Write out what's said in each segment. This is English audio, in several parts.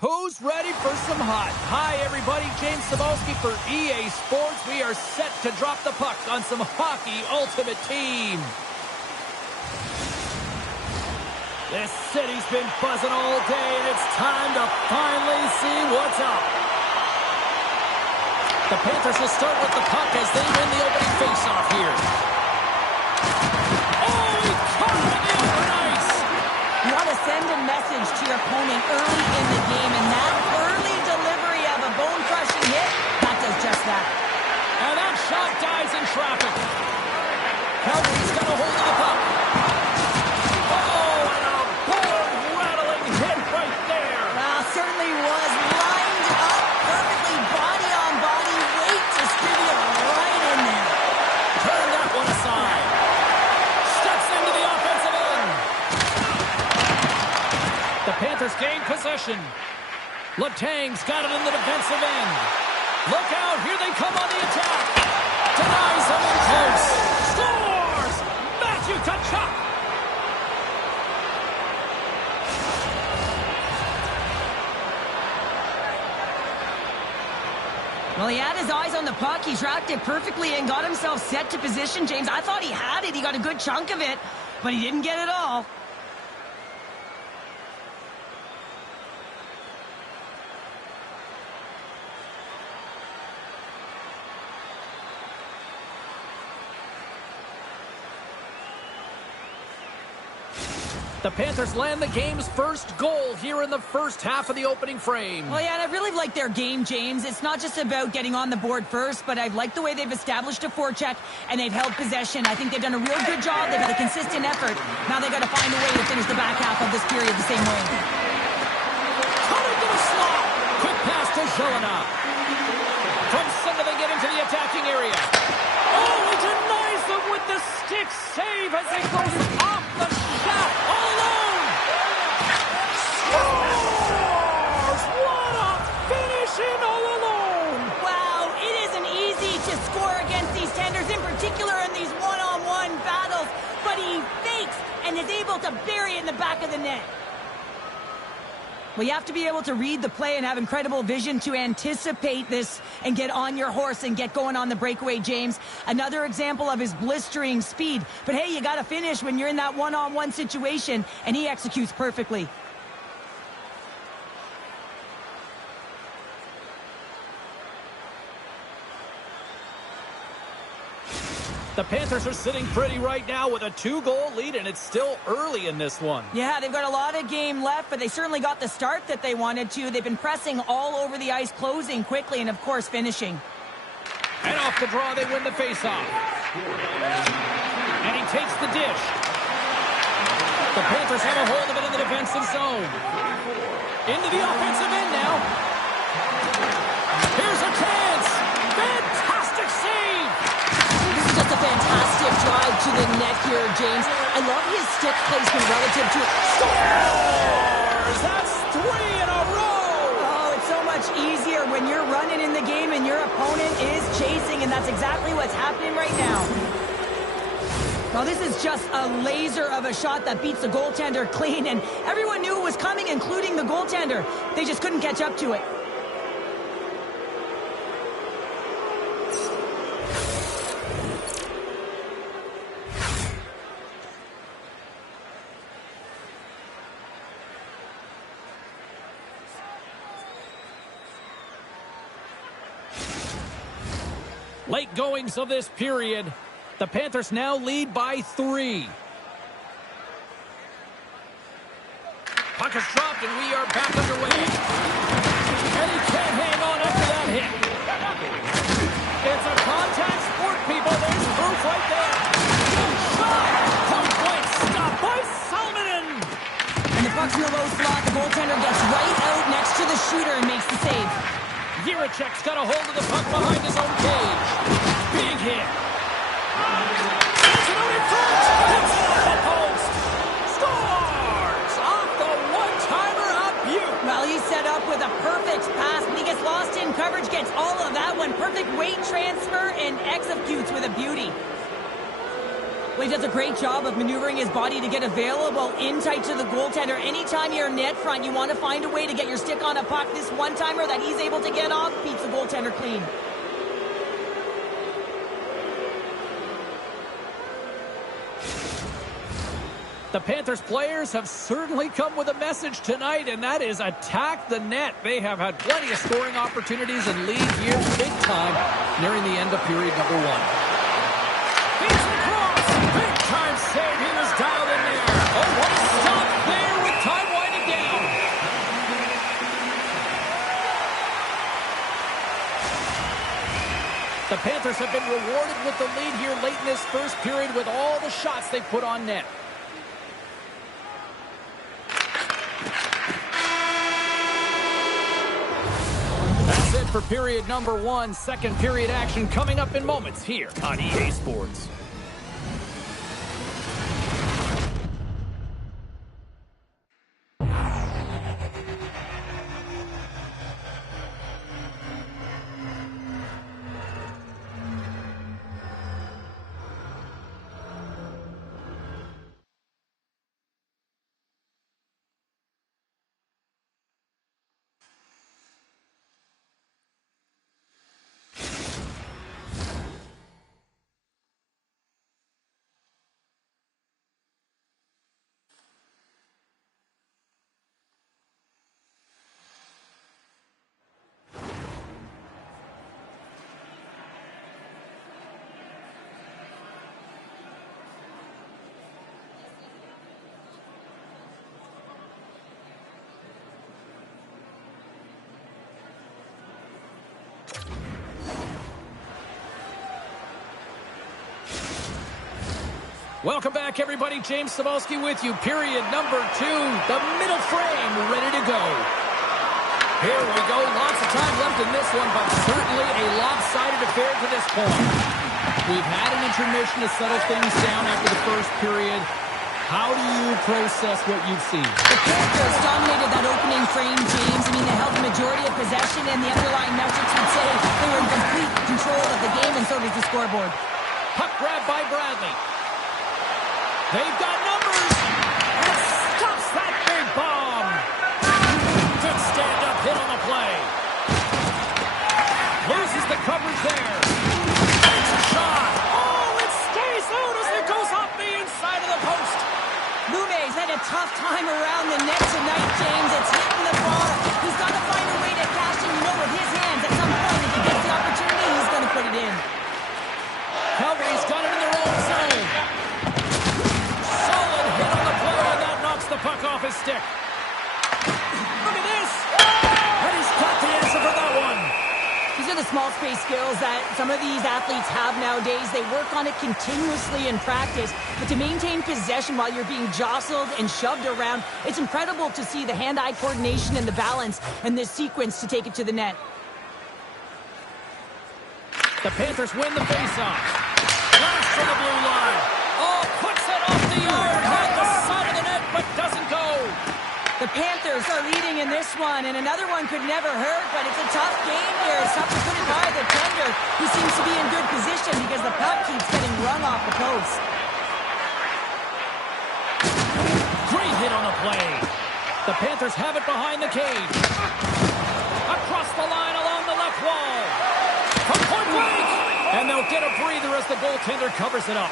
Who's ready for some hot? Hi, everybody. James Cebulski for EA Sports. We are set to drop the puck on some Hockey Ultimate Team. This city's been buzzing all day, and it's time to finally see what's up. The Panthers will start with the puck as they win the opening faceoff here. Oh, he caught it in the open ice! You want to send a message to your opponent early in the game, and that early delivery of a bone-crushing hit, that does just that. And that shot dies in traffic. Calgary's got a hold of the puck. Oh, and a board-rattling hit right there. Well, certainly was lined up perfectly, body-on-body, weight distributed right in there. Turn that one aside. Steps into the offensive end. The Panthers gain possession. Letang's got it in the defensive end. Look out, here they come on the attack. Denies him in close. Scores! Matthew Tkachuk! Well, he had his eyes on the puck. He tracked it perfectly and got himself set to position, James. I thought he had it. He got a good chunk of it, but he didn't get it all. The Panthers land the game's first goal here in the first half of the opening frame. Well, yeah, and I really like their game, James. It's not just about getting on the board first, but I've liked the way they've established a forecheck and they've held possession. I think they've done a real good job. They've had a consistent effort. Now they've got to find a way to finish the back half of this period the same way. Coming to the slot. Quick pass to Jelena. From center they get into the attacking area. Oh, he denies them with the stick save as it goes off the shot. All alone. Scores! What a finish in all alone. Wow, it isn't easy to score against these tenders, in particular in these one-on-one battles, but he fakes and is able to bury it in the back of the net. Well, you have to be able to read the play and have incredible vision to anticipate this and get on your horse and get going on the breakaway, James. Another example of his blistering speed. But hey, you got to finish when you're in that one-on-one situation, and he executes perfectly. The Panthers are sitting pretty right now with a 2-goal lead, and it's still early in this one. Yeah, they've got a lot of game left, but they certainly got the start that they wanted to. They've been pressing all over the ice, closing quickly, and of course finishing. And off the draw, they win the faceoff. And he takes the dish. The Panthers have a hold of it in the defensive zone. Into the offensive end now. Here's a chance. Fantastic save. Just a fantastic drive to the net here, James. I love his stick placement relative to Scores! That's 3 in a row! Oh, it's so much easier when you're running in the game and your opponent is chasing, and that's exactly what's happening right now. Well, this is just a laser of a shot that beats the goaltender clean, and everyone knew it was coming, including the goaltender. They just couldn't catch up to it. Late goings of this period. The Panthers now lead by 3. Puck is dropped and we are back underway. And he can't hang on after that hit. It's a contact sport, people. There's proof right there. Shot! Point blank stop by Salminen. And the puck's in the low slot. The goaltender gets right out next to the shooter and makes the save. Jiricek's got a hold of the puck behind his own cage. Big hit. It's out in front. It's off the post. Scores! Off the one-timer up you. Well, he's set up with a perfect pass, but he gets lost in coverage, gets all of that one. Perfect weight transfer and executes with a beauty. Well, he does a great job of maneuvering his body to get available in tight to the goaltender. Anytime you're net front, you want to find a way to get your stick on a puck. This one-timer that he's able to get off beats the goaltender clean. The Panthers players have certainly come with a message tonight, and that is attack the net. They have had plenty of scoring opportunities and lead here big time nearing the end of period number one. Here's the cross. Big time save. He was dialed in there. Oh, what a stop there with time winding down. The Panthers have been rewarded with the lead here late in this first period with all the shots they put on net. That's it for period number one. Second period action coming up in moments here on EA Sports. Welcome back, everybody. James Cebulski with you. Period number two. The middle frame ready to go. Here we go. Lots of time left in this one, but certainly a lopsided affair to this point. We've had an intermission to settle things down after the first period. How do you process what you've seen? The Panthers dominated that opening frame, James. I mean, they held the majority of possession, and the underlying metrics would say they were in complete control of the game, and so does the scoreboard. Puck grab by Bradley. They've got numbers. And stops that big bomb. Good stand-up hit on the play. Loses the coverage there. Takes a shot. Oh, it stays out as it goes off the inside of the post. Lume's had a tough time around the net tonight, James. It's hitting the bar. He's got to find a way to cash in, with his hands. At some point, if he gets the opportunity, he's going to put it in. Calgary's got it in their own zone. Solid hit on the play, and that knocks the puck off his stick. Look at this. And he's got the answer for that one. These are the small space skills that some of these athletes have nowadays. They work on it continuously in practice, but to maintain possession while you're being jostled and shoved around, it's incredible to see the hand-eye coordination and the balance in this sequence to take it to the net. The Panthers win the faceoff. Flash from the blue line. Oh, puts it off the yard, had the side of the net, but doesn't go. The Panthers are leading in this one, and another one could never hurt, but it's a tough game here. It's tough to put it by the tender. He seems to be in good position because the puck keeps getting rung off the post. Great hit on the play. The Panthers have it behind the cage. Across the line along the left wall. From point blank. And they'll get a breather as the goaltender covers it up.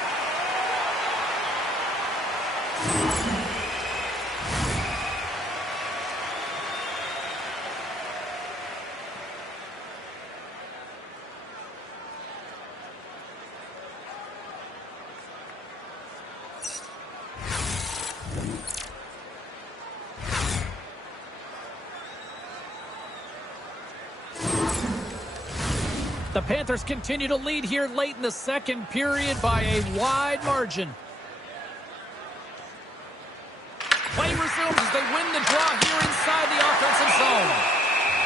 The Panthers continue to lead here late in the second period by a wide margin. Play resumes as they win the draw here inside the offensive zone.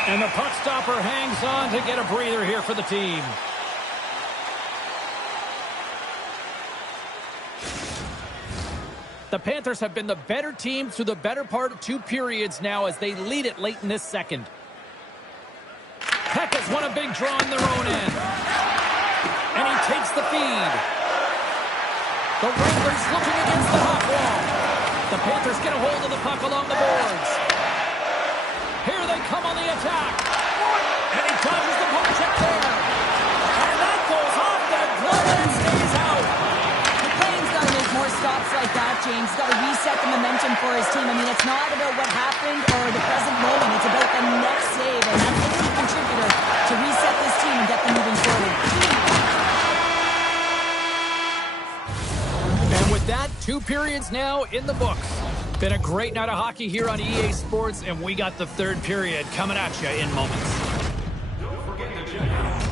And the puck stopper hangs on to get a breather here for the team. The Panthers have been the better team through the better part of two periods now as they lead it late in this second. Peck has won a big draw in their own end. And he takes the feed. The Wranglers looking against the half wall. The Panthers get a hold of the puck along the boards. Here they come on the attack. And he dodges the poke check there. And that goes off the glove and stays out. The Plains got to make more stops like that, James. Got to reset the momentum for his team. I mean, it's not about what happened or the present moment. It's about the next save. And that's a key contributor to reset this team and get them moving forward. And with that, 2 periods now in the books. Been a great night of hockey here on EA Sports, and we got the 3rd period coming at you in moments. Don't forget to check out.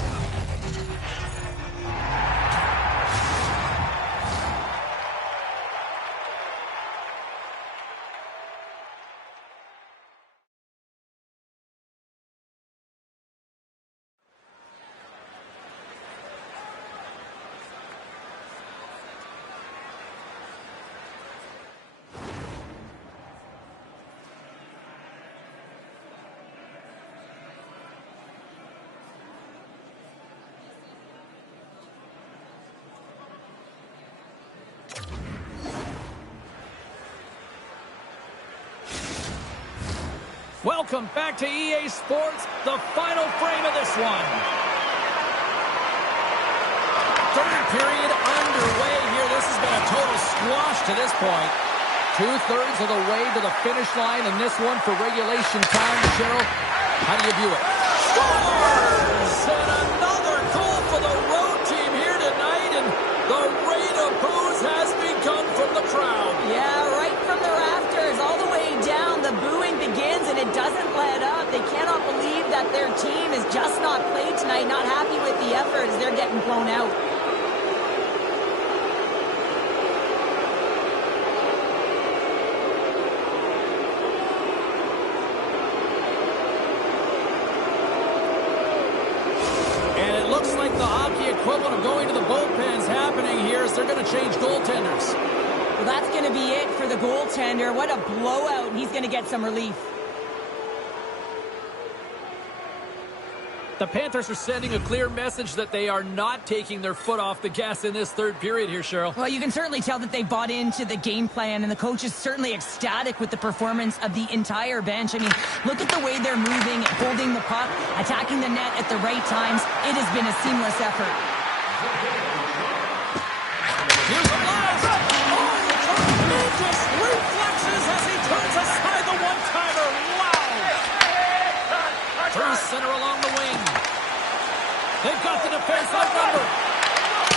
Welcome back to EA Sports, the final frame of this one. 3rd period underway here. This has been a total squash to this point. 2/3 of the way to the finish line, and this one for regulation time. Cheryl, how do you view it? Scores! And another goal for the road team here tonight, and the rain of boos has begun from the crowd. Yeah, right from the rafters, all the way down, the booing begins, and it doesn't let up. They cannot believe that their team is just not played tonight, not happy with the effort as they're getting blown out. And it looks like the hockey equivalent of going to the bullpen's happening here as they're going to change goaltenders. Well, that's going to be it for the goaltender. What a blowout. He's going to get some relief. The Panthers are sending a clear message that they are not taking their foot off the gas in this 3rd period here, Cheryl. Well, you can certainly tell that they bought into the game plan, and the coach is certainly ecstatic with the performance of the entire bench. I mean, look at the way they're moving, holding the puck, attacking the net at the right times. It has been a seamless effort. Here's a blast! Oh, tremendous reflexes as he turns aside the one-timer. Wow! Through center along the wing. They've got the defense outnumbered.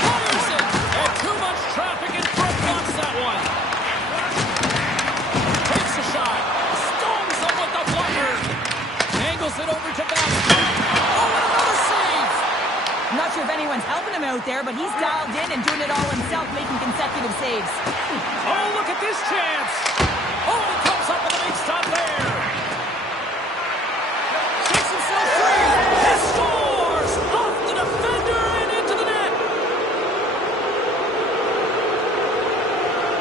Fires it! And too much traffic in front blocks that one. Takes a shot. Storms him with the blocker. Angles it over to back. Oh, and another save! I'm not sure if anyone's helping him out there, but he's dialed in and doing it all himself, making consecutive saves. Oh, look at this chance! Oh, he comes up with a big stop there! Takes himself free! He scores! Off the defender and into the net!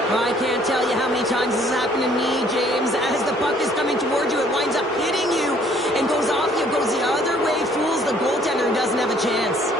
Well, I can't tell you how many times this has happened to me, James. As the puck is coming towards you, it winds up hitting you and goes off you, goes the other way, fools the goaltender and doesn't have a chance.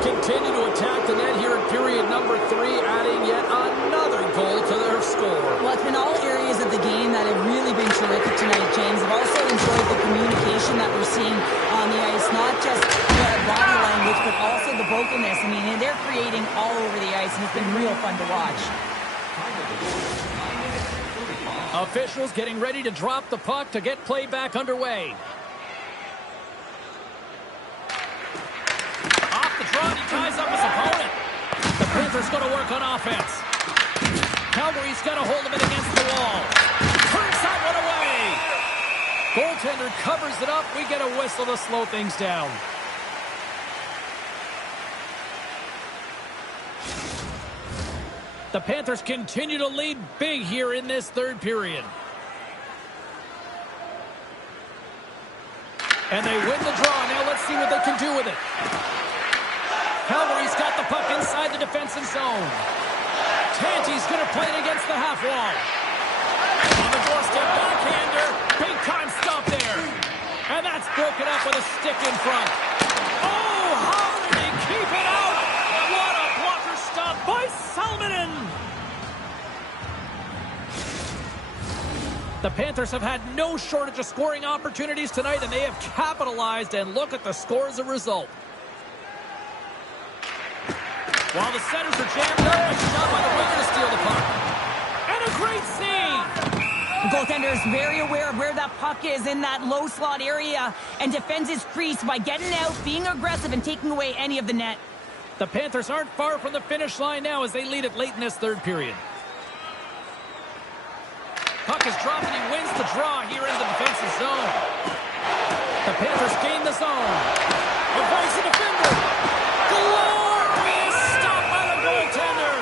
Continue to attack the net here in period number 3, adding yet another goal to their score. Well, it's been all areas of the game that have really been terrific tonight, James. I've also enjoyed the communication that we're seeing on the ice, not just the body language, but also the vocalness. I mean, they're creating all over the ice, and it's been real fun to watch. Officials getting ready to drop the puck to get play back underway. He ties up his opponent. The Panthers going to work on offense. Calgary's got a hold of it against the wall. Turns that one away. Goaltender covers it up. We get a whistle to slow things down. The Panthers continue to lead big here in this 3rd period. And they win the draw. Now let's see what they can do with it. Calgary's got the puck inside the defensive zone. hint, he's going to play it against the half wall. On the doorstep, backhander. Big time stop there. And that's broken up with a stick in front. Oh, how did he keep it out? What a blocker stop by Salminen. The Panthers have had no shortage of scoring opportunities tonight, and they have capitalized, and look at the score as a result. While the centers are jammed up, a shot by the winger to steal the puck. And a great save! The goaltender is very aware of where that puck is in that low slot area and defends his crease by getting out, being aggressive, and taking away any of the net. The Panthers aren't far from the finish line now as they lead it late in this third period. Puck is dropped and he wins the draw here in the defensive zone. The Panthers gain the zone. Avoids the defender. Glorious stop by the goaltender.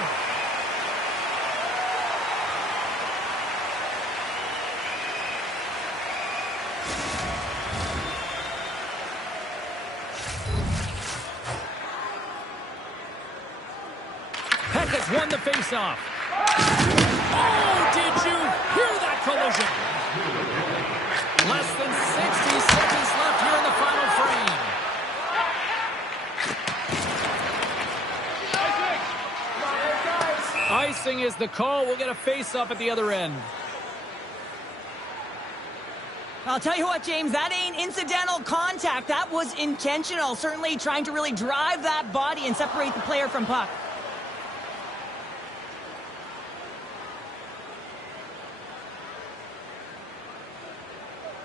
Peck has won the faceoff. Oh, did you hear that collision? Less than 60 seconds left here in the final frame. Icing is the call. We'll get a face-up at the other end. I'll tell you what, James, that ain't incidental contact. That was intentional. Certainly trying to really drive that body and separate the player from puck.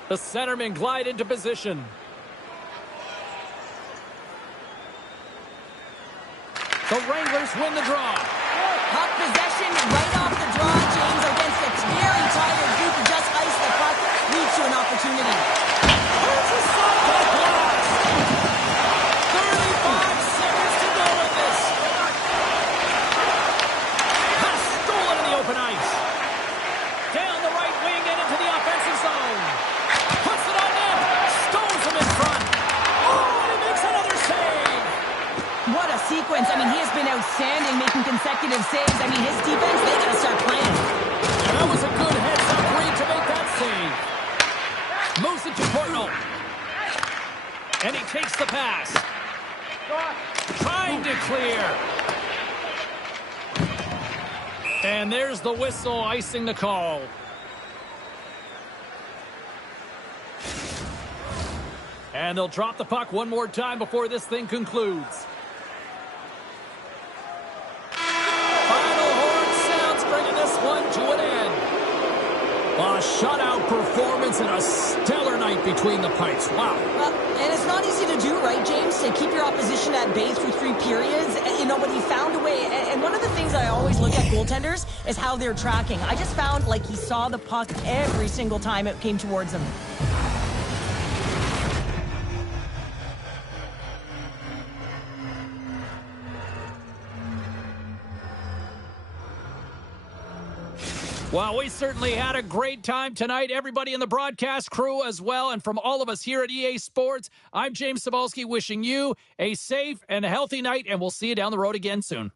The centermen glide into position. The Wranglers win the draw. Puck possession right off the draw, James, against a very tired group who just iced the puck, leads to an opportunity. There's a shot by Glass. 35 seconds to go in this. Pass stolen in the open ice. Down the right wing and into the offensive zone. Puts it on net. Stones him in front. Oh, and he makes another save. What a sequence. I mean, he has been outstanding, making consecutive saves. I mean, his defense, they got to start playing. And that was a good heads-up read to make that save. Moves it to Portnoy. And he takes the pass. Trying to clear. And there's the whistle, icing the call. And they'll drop the puck one more time before this thing concludes. Final horn sounds, bringing this one to an end. A shutout performance and a stellar night between the pipes. Wow. And it's not easy to do, right, James, to keep your opposition at bay through 3 periods. You know, but he found a way. And one of the things I always look at goaltenders is how they're tracking. I just found like he saw the puck every single time it came towards him. Well, we certainly had a great time tonight. Everybody in the broadcast crew as well. And from all of us here at EA Sports, I'm James Cebulski wishing you a safe and a healthy night, and we'll see you down the road again soon.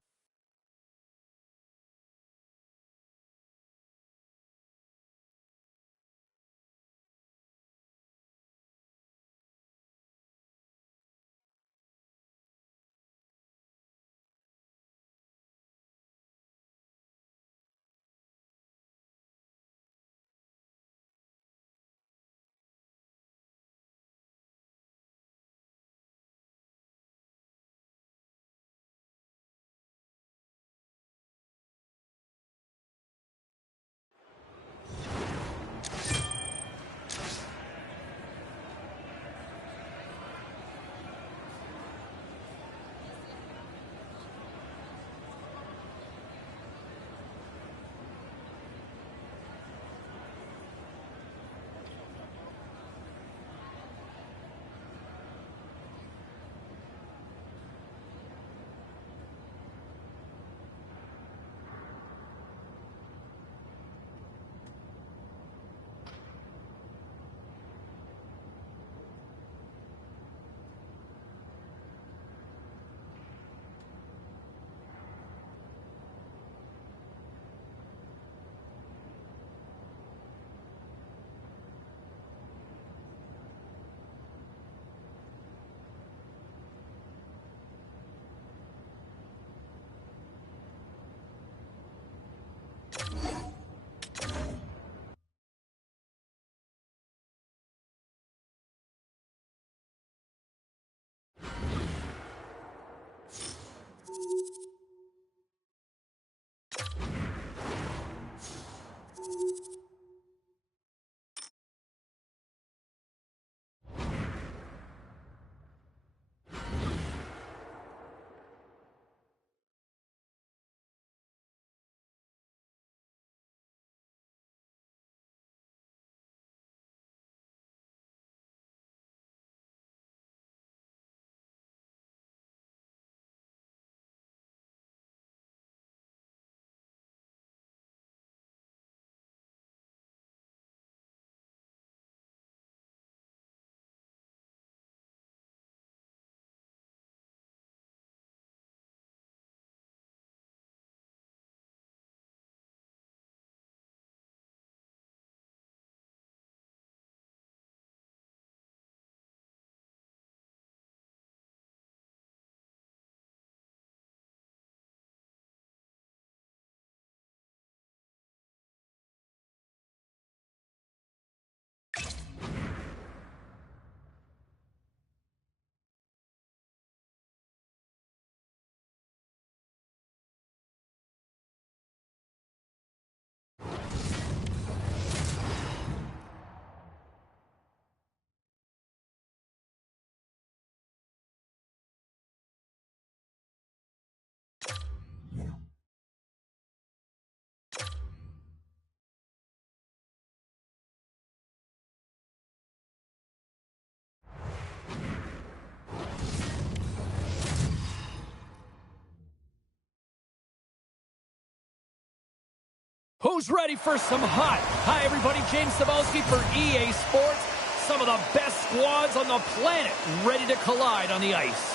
Who's ready for some hot? Hi, everybody. James Cebulski for EA Sports. Some of the best squads on the planet ready to collide on the ice.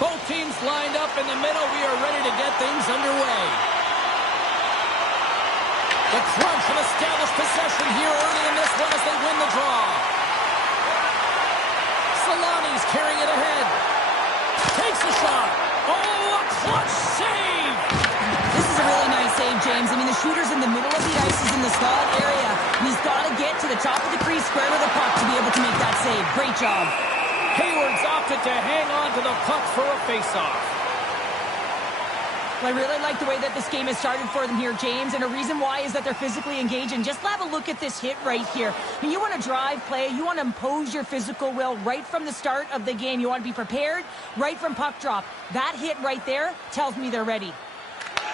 Both teams lined up in the middle. We are ready to get things underway. The Crunch have established possession here early in this one as they win the draw. Solani's carrying it ahead. Takes a shot. Oh, a clutch save! This is a really nice save, James. I mean, the shooter's in the middle of the ice. He's in the slot area. And he's got to get to the top of the crease square with the puck to be able to make that save. Great job. Hayward's opted to hang on to the puck for a faceoff. Well, I really like the way that this game has started for them here, James. And a reason why is that they're physically engaged. And just have a look at this hit right here. I mean, you want to drive play. You want to impose your physical will right from the start of the game. You want to be prepared right from puck drop. That hit right there tells me they're ready.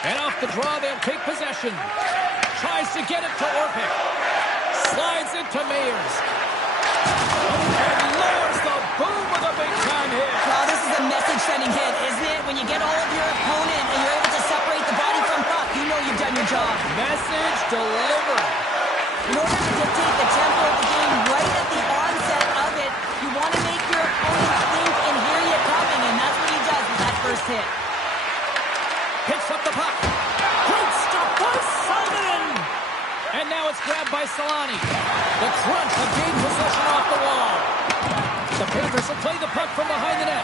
And off the draw, they'll take possession. Tries to get it to Orpik. Slides it to Meyers. And lowers the boom with a big-time hit. Well, this is a message-sending hit, isn't it? When you get all of your opponent and you're able to separate the body from puck, you know you've done your job. Message delivered. In order to dictate the tempo of the game right at the onset of it, you want to make your opponent think and hear you coming, and that's what he does with that first hit. Picks up the puck. Great stop by Simon. And now it's grabbed by Solani. The Crunch have gained possession off the wall. The Panthers will play the puck from behind the net.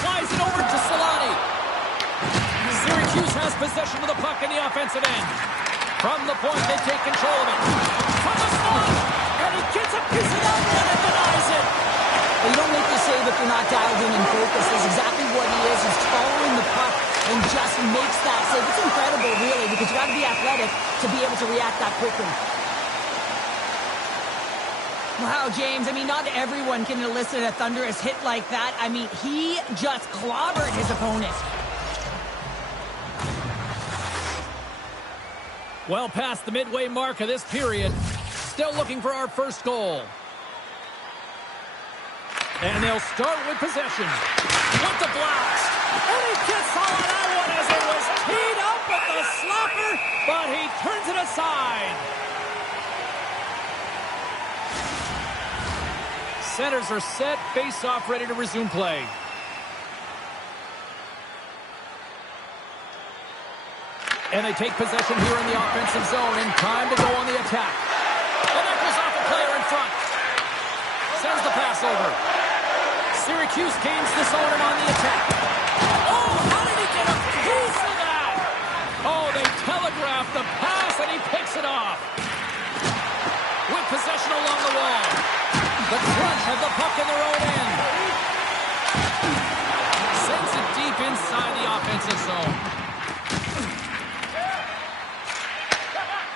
Slides it over to Solani. Syracuse has possession of the puck in the offensive end. From the point, they take control of it. From the slot. And he gets a piece of that one and denies it. Well, you don't make the save if you're not dialed in and focused. That's exactly what he is. He's following the puck and just makes that save. It's incredible, really, because you got to be athletic to be able to react that quickly. Wow, James, I mean, not everyone can elicit a thunderous hit like that. I mean, he just clobbered his opponent. Well past the midway mark of this period. Still looking for our first goal. And they'll start with possession. With the blast. And he gets all of that one as it was teed up with the slapper, but he turns it aside. Centers are set, face-off ready to resume play. And they take possession here in the offensive zone in time to go on the attack. And that goes off a player in front. Sends the pass over. Syracuse gains this on and on the attack. Oh, how did he get a piece of that? Oh, they telegraphed the pass and he picks it off. With possession along the wall. The Crunch have the puck in their own end. Sends it deep inside the offensive zone.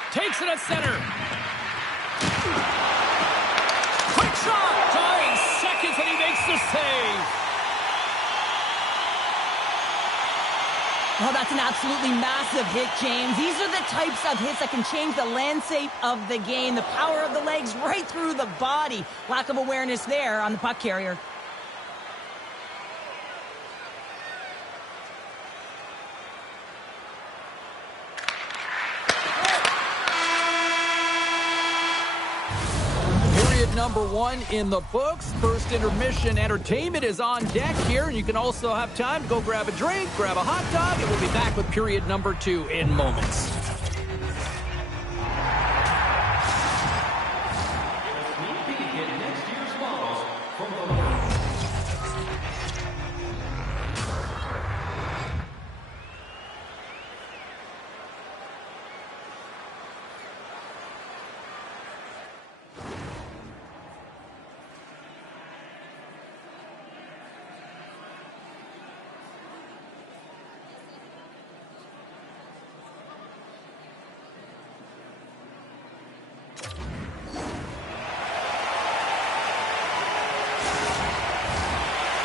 Takes it at center. Quick shot. Dying seconds and he makes the save. Oh, that's an absolutely massive hit, James. These are the types of hits that can change the landscape of the game. The power of the legs right through the body. Lack of awareness there on the puck carrier. Number one in the books. First intermission entertainment is on deck here, and you can also have time to go grab a drink, grab a hot dog, and we'll be back with period number 2 in moments.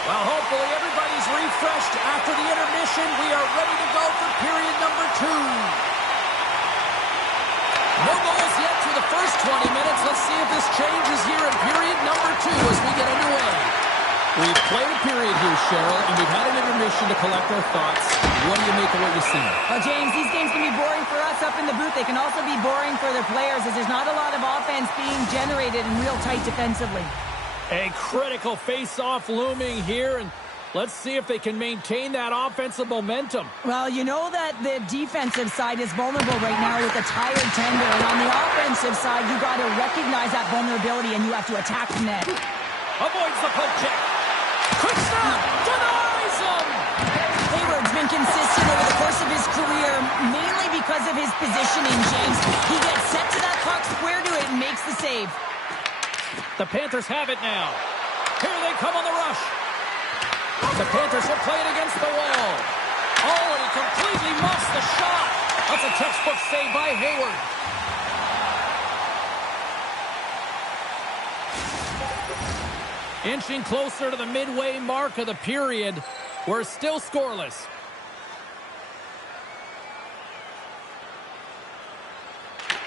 Well, hopefully everybody's refreshed after the intermission. We are ready to go for period number 2. No goals yet through the first 20 minutes. Let's see if this changes here in period number 2 as we get underway. We've played a period here, Cheryl, and we've had an intermission to collect our thoughts. What do you make of what you've seen? Well, James, these games can be boring for us up in the booth. They can also be boring for their players as there's not a lot of offense being generated and real tight defensively. A critical face-off looming here, and let's see if they can maintain that offensive momentum. Well, you know that the defensive side is vulnerable right now with a tired tender, and on the offensive side, you got to recognize that vulnerability and you have to attack the net. Avoids the poke check. Quick stop! Denies him! Hayward's been consistent over the course of his career, mainly because of his positioning, James. He gets set to that puck, square to it, and makes the save. The Panthers have it now. Here they come on the rush. The Panthers are playing against the wall. Oh, and he completely muffs the shot. That's a textbook save by Hayward. Inching closer to the midway mark of the period. We're still scoreless.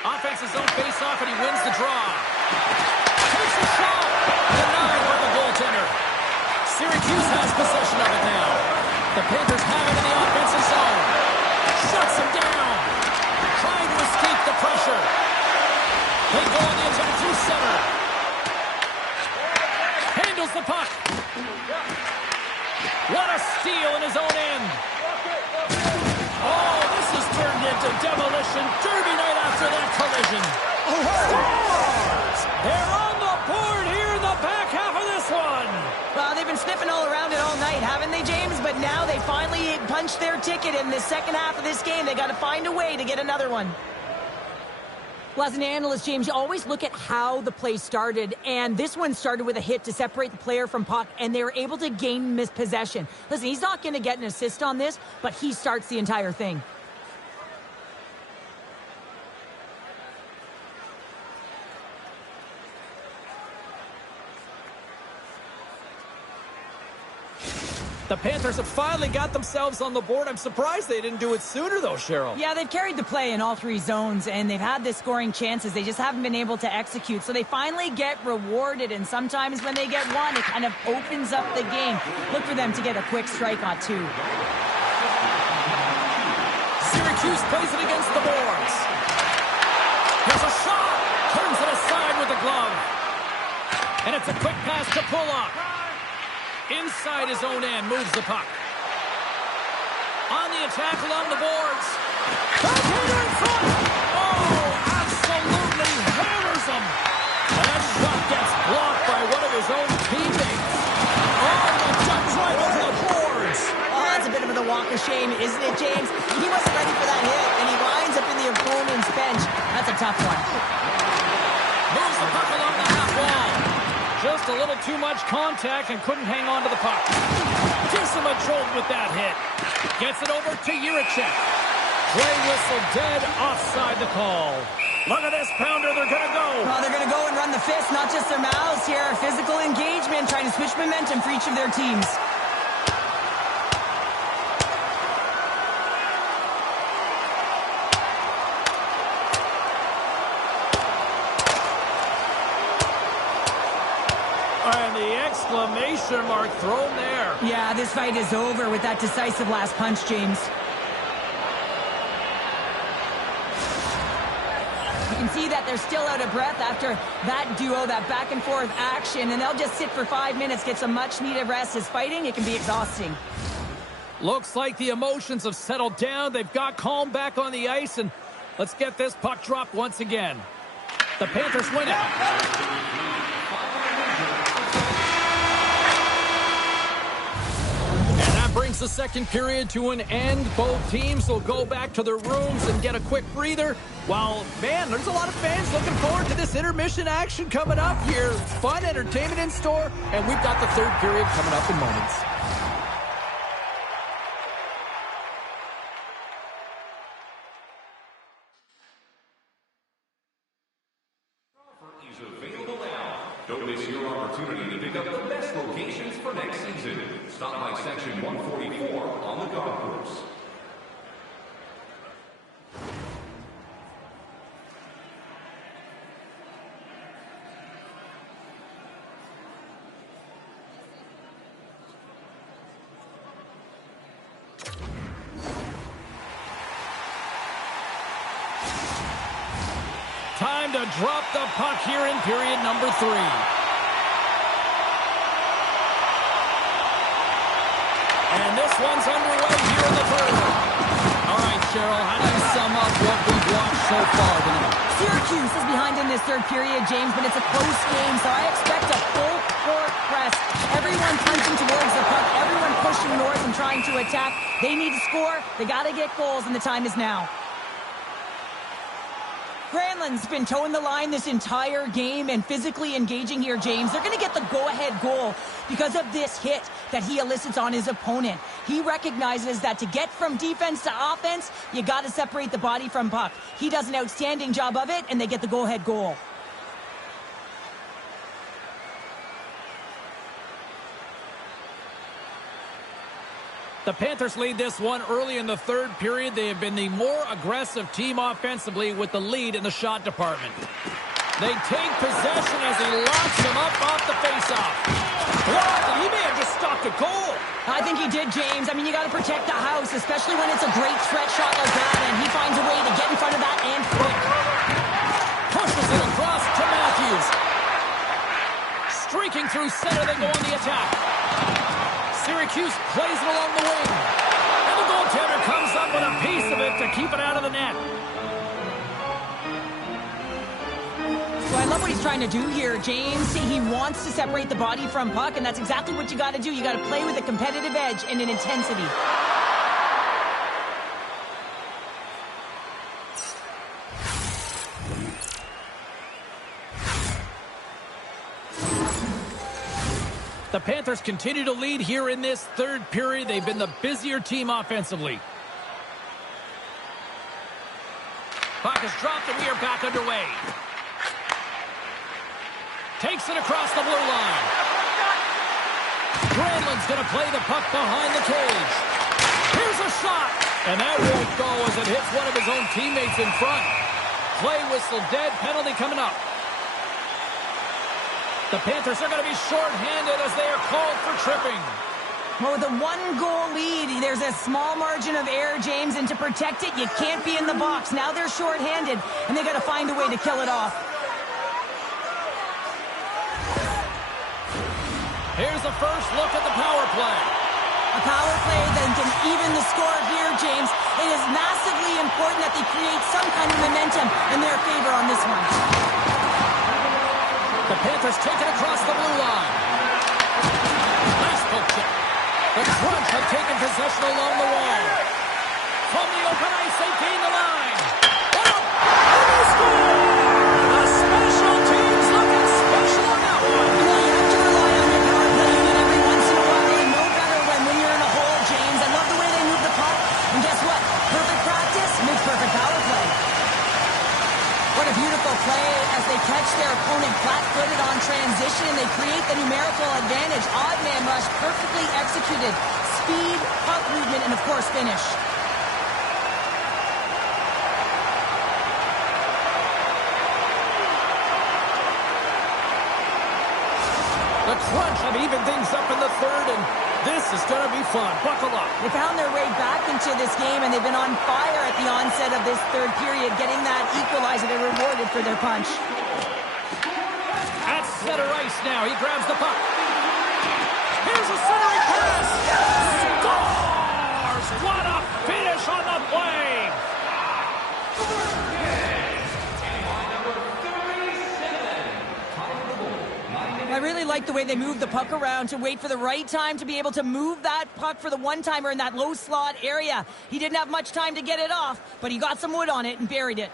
Offensive zone face-off, and he wins the draw. Takes a shot. Denied by the goaltender. Syracuse has possession of it now. The Panthers have it in the offensive zone. Shuts him down. Trying to escape the pressure. They go on the attack through center. Handles the puck. What a steal in his own end. Oh, this has turned into demolition derby night after that collision. Scores! They're on the board here in the back half of this one. Well, they've been sniffing all around it all night, haven't they, James? But now they finally punched their ticket in the second half of this game. They got to find a way to get another one. Well, as an analyst, James, you always look at how the play started, and this one started with a hit to separate the player from puck, and they were able to gain possession. Listen, he's not going to get an assist on this, but he starts the entire thing. The Panthers have finally got themselves on the board. I'm surprised they didn't do it sooner, though, Cheryl. Yeah, they've carried the play in all three zones, and they've had the scoring chances. They just haven't been able to execute. So they finally get rewarded, and sometimes when they get one, it kind of opens up the game. Look for them to get a quick strike on two. Syracuse plays it against the boards. Here's a shot. Turns it aside with the glove. And it's a quick pass to pull up. Inside his own end, moves the puck. On the attack along the boards. Backhand in front. Oh, absolutely hammers him. And that shot gets blocked by one of his own teammates. Oh, the jump right over the boards. Oh, that's a bit of a walk of shame, isn't it, James? He wasn't ready for that hit, and he winds up in the opponent's bench. That's a tough one. Moves the puck along the half wall. Just a little too much contact and couldn't hang on to the puck. Gives him a jolt with that hit. Gets it over to Juracek. Play whistle dead, offside the call. Look at this pounder, they're going to go. Well, they're going to go and run the fist, not just their mouths here. Physical engagement, trying to switch momentum for each of their teams. And the exclamation mark thrown there. Yeah, this fight is over with that decisive last punch, James. You can see that they're still out of breath after that duo, that back and forth action, and they'll just sit for 5 minutes, get some much needed rest. As fighting, it can be exhausting. Looks like the emotions have settled down. They've got calm back on the ice, and let's get this puck dropped once again. The Panthers win it. Brings the second period to an end. Both teams will go back to their rooms and get a quick breather. While, man, there's a lot of fans looking forward to this intermission action coming up here. Fun entertainment in store, and we've got the third period coming up in moments. Is available now. Don't miss your opportunity to pick up the best locations for next season. Stop by section 144 on the golf course. Time to drop the puck here in period number 3. And this one's underway here in the third. All right, Cheryl, how do you sum up what we've watched so far tonight? Syracuse is behind in this third period, James, but it's a close game, so I expect a full court press. Everyone punching towards the puck, everyone pushing north and trying to attack. They need to score, they got to get goals, and the time is now. Granlund's been towing the line this entire game and physically engaging here, James. They're going to get the go-ahead goal because of this hit that he elicits on his opponent. He recognizes that to get from defense to offense, you got to separate the body from puck. He does an outstanding job of it, and they get the go-ahead goal. The Panthers lead this one early in the third period. They have been the more aggressive team offensively with the lead in the shot department. They take possession as he locks him up off the faceoff. Blocked, and he may have just stopped a goal. I think he did, James. I mean, you got to protect the house, especially when it's a great stretch shot like that, and he finds a way to get in front of that and flick. Pushes it across to Matthews. Streaking through center, they go on the attack. Syracuse plays it along the wing. And the goaltender comes up with a piece of it to keep it out of the net. So I love what he's trying to do here, James. He wants to separate the body from puck, and that's exactly what you got to do. You got to play with a competitive edge and an intensity. The Panthers continue to lead here in this third period. They've been the busier team offensively. Puck is dropped and we are back underway. Takes it across the blue line. Granlund's going to play the puck behind the cage. Here's a shot. And that won't go as it hits one of his own teammates in front. Play whistle dead, penalty coming up. The Panthers are going to be shorthanded as they are called for tripping. Well, with a one-goal lead, there's a small margin of error, James, and to protect it, you can't be in the box. Now they're shorthanded, and they got to find a way to kill it off. Here's the first look at the power play. A power play that can even the score here, James. It is massively important that they create some kind of momentum in their favor on this one. The Panthers take it across the blue line. Nice poke check. The Crunch have taken possession along the wall. From the open ice, they gain the line. What up? And they score! The special teams looking special on that one. Well, you have to rely on your power play unit every once in a while, and no better when you're in a hole, James. I love the way they move the puck. And guess what? Perfect practice makes perfect power play. What a beautiful play as they catch their opponent flat-footed on transition. They create the numerical advantage. Odd man rush, perfectly executed. Speed, puck movement, and of course finish. The Crunch have evened things up in the third, and this is going to be fun. Buckle up. They found their way back into this game, and they've been on fire at the onset of this third period, getting that equalizer. They're rewarded for their punch. At center ice now. He grabs the puck. Here's a centering pass. Scores! What a finish on the play! I really like the way they move the puck around to wait for the right time to be able to move that puck for the one-timer in that low slot area. He didn't have much time to get it off, but he got some wood on it and buried it.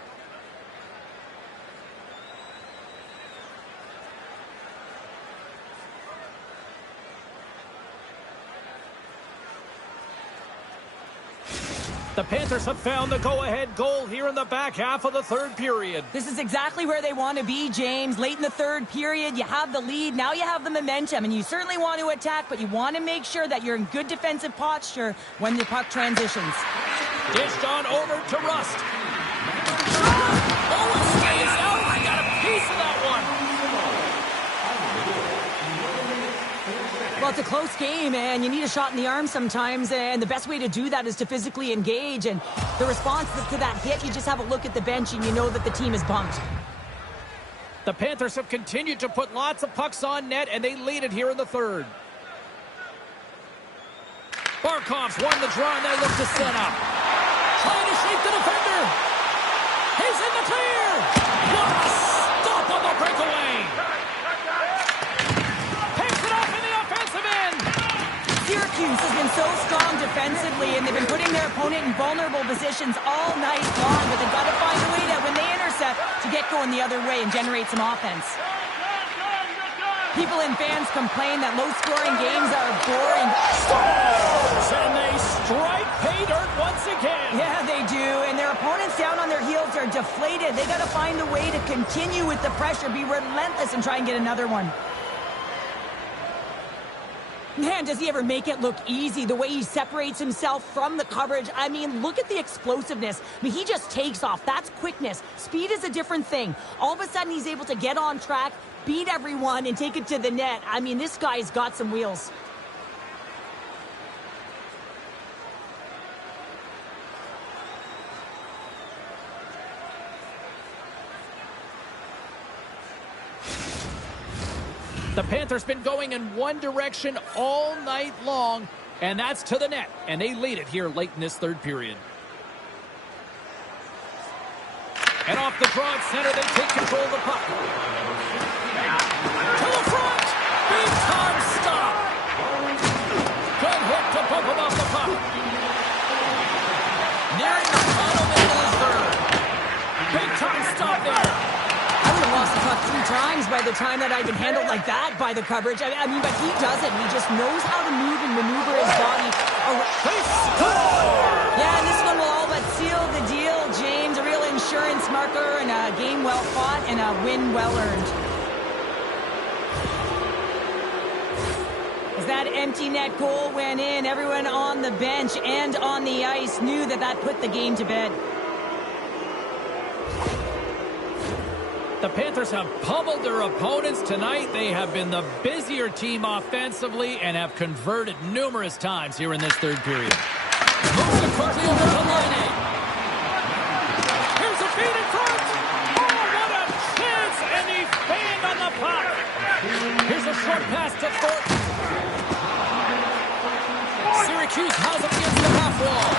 The Panthers have found the go-ahead goal here in the back half of the third period. This is exactly where they want to be, James. Late in the third period, you have the lead. Now you have the momentum, and you certainly want to attack, but you want to make sure that you're in good defensive posture when the puck transitions. Dished on over to Rust. Oh, it stays out. I got a piece of that one. Well, it's a close game, and you need a shot in the arm sometimes, and the best way to do that is to physically engage, and the response to that hit, you just have a look at the bench, and you know that the team is bumped. The Panthers have continued to put lots of pucks on net, and they lead it here in the third. Barkov's won the draw, and they look to set up. Trying to shape the defender. He's in the clear. What a stop on the breakaway. Picks it off in the offensive end. Syracuse has been so strong defensively, and they've been putting their opponent in vulnerable positions all night long, but they've got to find a way to, when they intercept, to get going the other way and generate some offense. People and fans complain that low-scoring games are boring. And they strike pay dirt once again. Yeah, they do, and their opponents down on their heels are deflated. They got to find a way to continue with the pressure, be relentless, and try and get another one. Man, does he ever make it look easy, the way he separates himself from the coverage. I mean, look at the explosiveness. I mean, he just takes off. That's quickness. Speed is a different thing. All of a sudden, he's able to get on track, beat everyone, and take it to the net. I mean, this guy's got some wheels. The Panthers been going in one direction all night long, and that's to the net. And they lead it here late in this third period. And off the draw at center, they take control of the puck. To the front! Big time stop! Good hit to bump him off the puck. Nearing the final minute of the third. Big time stop there. I would have lost the puck 3 times by the time that I'd been handled like that by the coverage. I mean, but he doesn't. He just knows how to move and maneuver his body. They score! Yeah, and this one will all but seal the deal, James. A real insurance marker and a game well fought and a win well earned. As that empty net goal went in, everyone on the bench and on the ice knew that that put the game to bed. The Panthers have pummeled their opponents tonight. They have been the busier team offensively and have converted numerous times here in this third period. Moves it quickly over to line. Here's a feed in front. Oh, what a chance! And he fanned on the puck. Here's a short pass to Thornton. Syracuse has him against the half wall.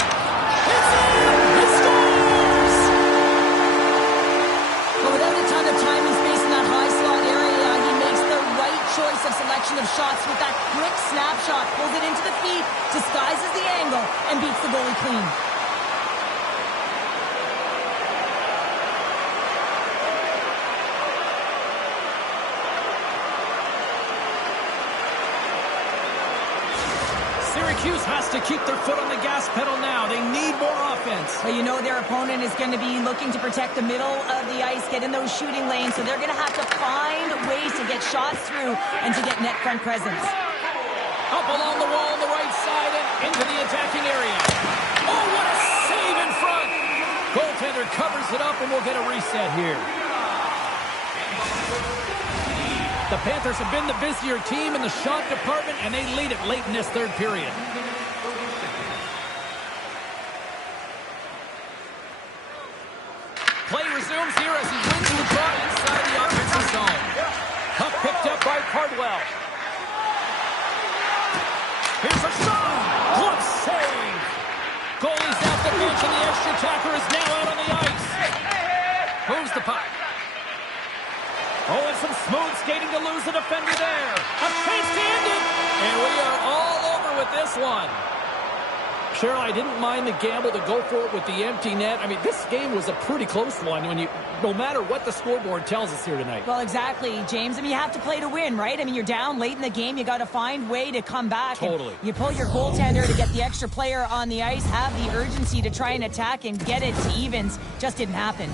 It's in! He scores! But without a ton of time and space in that high slot area, he makes the right choice of selection of shots with that quick snapshot, pulls it into the feet, disguises the angle, and beats the goalie clean. Syracuse has to keep their foot on the gas pedal now. They need more offense. But you know their opponent is going to be looking to protect the middle of the ice, get in those shooting lanes, so they're going to have to find ways to get shots through and to get net front presence. Up along the wall on the right side and into the attacking area. Oh, what a save in front! Goaltender covers it up and we'll get a reset here. The Panthers have been the busier team in the shot department, and they lead it late in this third period. Play resumes here as he wins the draw inside the offensive zone. Puck picked up by Cardwell. Here's a shot! What save! Goalie's out the bench, and the extra attacker is now out on the ice. Moves the puck. Oh, and some smooth skating to lose the defender there. A chance to end it. And we are all over with this one. Cheryl, I didn't mind the gamble to go for it with the empty net. I mean, this game was a pretty close one no matter what the scoreboard tells us here tonight. Well, exactly, James. I mean, you have to play to win, right? I mean, you're down late in the game. You got to find a way to come back. Totally. You pull your goaltender to get the extra player on the ice, have the urgency to try and attack and get it to evens. Just didn't happen.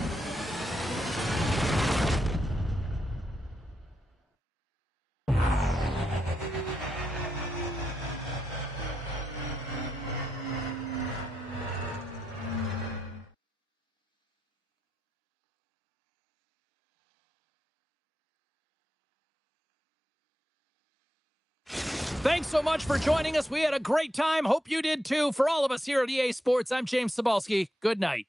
Thanks so much for joining us. We had a great time. Hope you did too. For all of us here at EA Sports, I'm James Cebulski. Good night.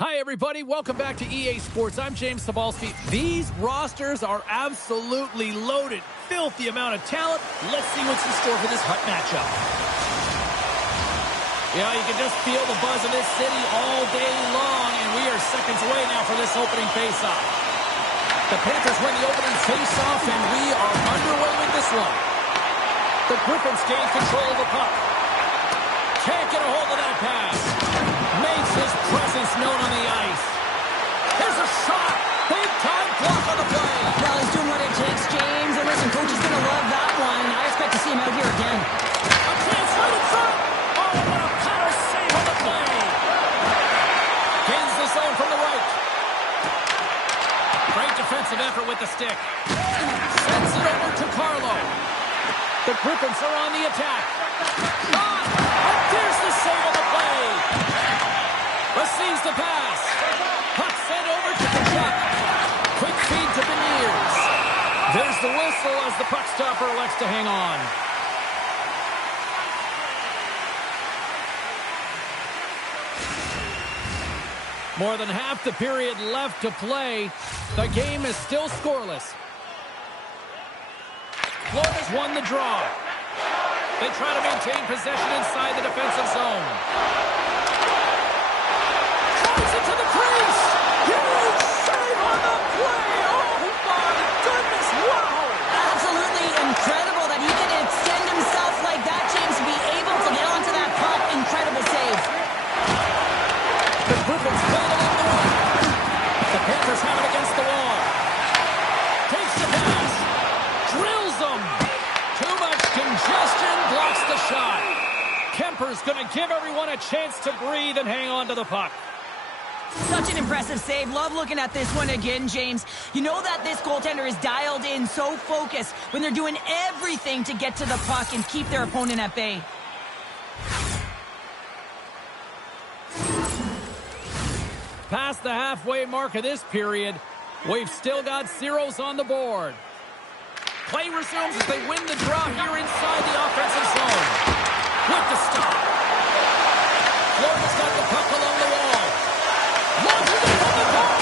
Hi, everybody. Welcome back to EA Sports. I'm James Cebulski. These rosters are absolutely loaded. Filthy amount of talent. Let's see what's in store for this hot matchup. Yeah, you can just feel the buzz of this city all day long, and we are seconds away now for this opening faceoff. The Panthers win the opening faceoff, and we are underway with this one. The Griffins gain control of the puck. Can't get a hold of that pass. Makes his presence known on the ice. Here's a shot. Big time block on the play. Well, he's doing what it takes, James. And listen, coach is going to love that one. I expect to see him out here again. A chance right in front. Oh, what a power save on the play. Gains the zone from the right. Great defensive effort with the stick. Sends it over to Carlo. The Griffins are on the attack. Shot. And there's the save on the play. Receives the pass. Puck sent over to the shot. Quick feed to Beniers. There's the whistle as the puck stopper elects to hang on. More than half the period left to play. The game is still scoreless. Florida's won the draw. They try to maintain possession inside the defensive zone. Drives it to the crease. Huge save on the play. Oh, my goodness. Wow. Panthers have it against the wall. Takes the pass. Drills them. Too much congestion. Blocks the shot. Kemper's going to give everyone a chance to breathe and hang on to the puck. Such an impressive save. Love looking at this one again, James. You know that this goaltender is dialed in, so focused when they're doing everything to get to the puck and keep their opponent at bay. Past the halfway mark of this period, we've still got zeros on the board. Play resumes as they win the draw here inside the offensive zone. With the stop. Florida's got the puck along the wall. Launches it from the puck.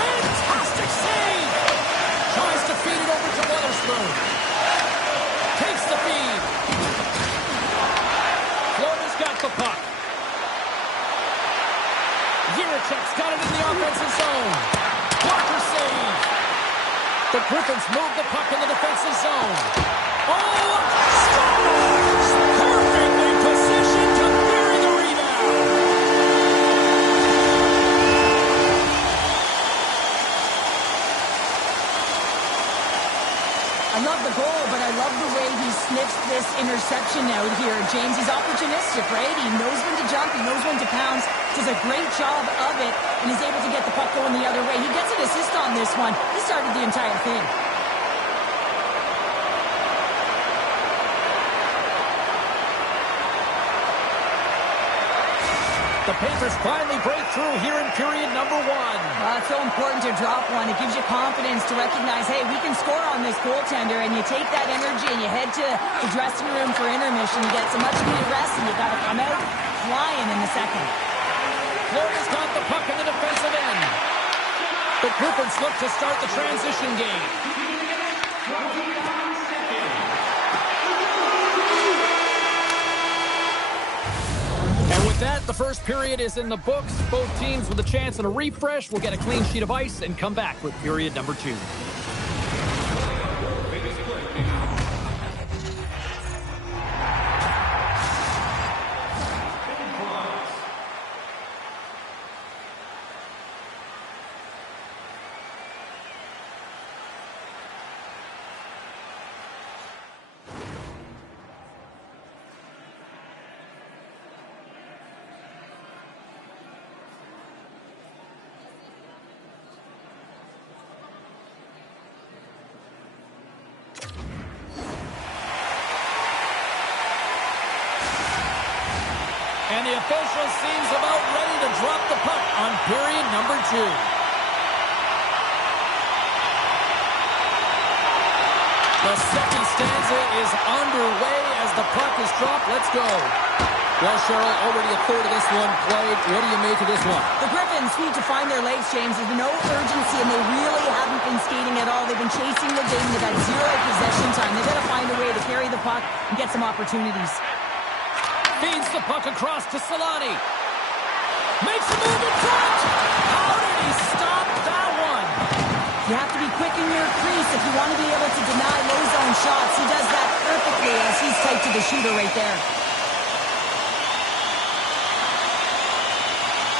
Fantastic save. Tries to feed it over to Weatherspoon. Takes the feed. Florida's got the puck. Jiricek's got it in the offensive zone. Blocker save. The Griffins move the puck in the defensive zone. Oh, Stars! Perfectly positioned to bury the rebound. I love the goal, but I love the way he sniffs this interception out here, James. He's opportunistic, right? He knows when to jump, he knows when to pounce, does a great job of it, and he's able to get the puck going the other way. He gets an assist on this one. He started the entire thing. The Panthers finally break through here in period number 1. It's so important to drop one. It gives you confidence to recognize, hey, we can score on this goaltender, and you take that energy and you head to the dressing room for intermission. You get some much-needed rest, and you got to come out flying in the second. Florida's got the puck in the defensive end. The Griffins look to start the transition game. And with that, the first period is in the books. Both teams with a chance and a refresh will get a clean sheet of ice and come back with period number 2. And the official seems about ready to drop the puck on period number 2. The second stanza is underway as the puck is dropped. Let's go. Well, Cheryl, already a third of this one played. What do you make of this one? The Griffins need to find their legs, James. There's no urgency, and they really haven't been skating at all. They've been chasing the game. They've had zero possession time. They've got to find a way to carry the puck and get some opportunities. Feeds the puck across to Solani. Makes a move in front. How did he stop that one? You have to be quick in your crease if you want to be able to deny low zone shots. He does that perfectly as he's tight to the shooter right there.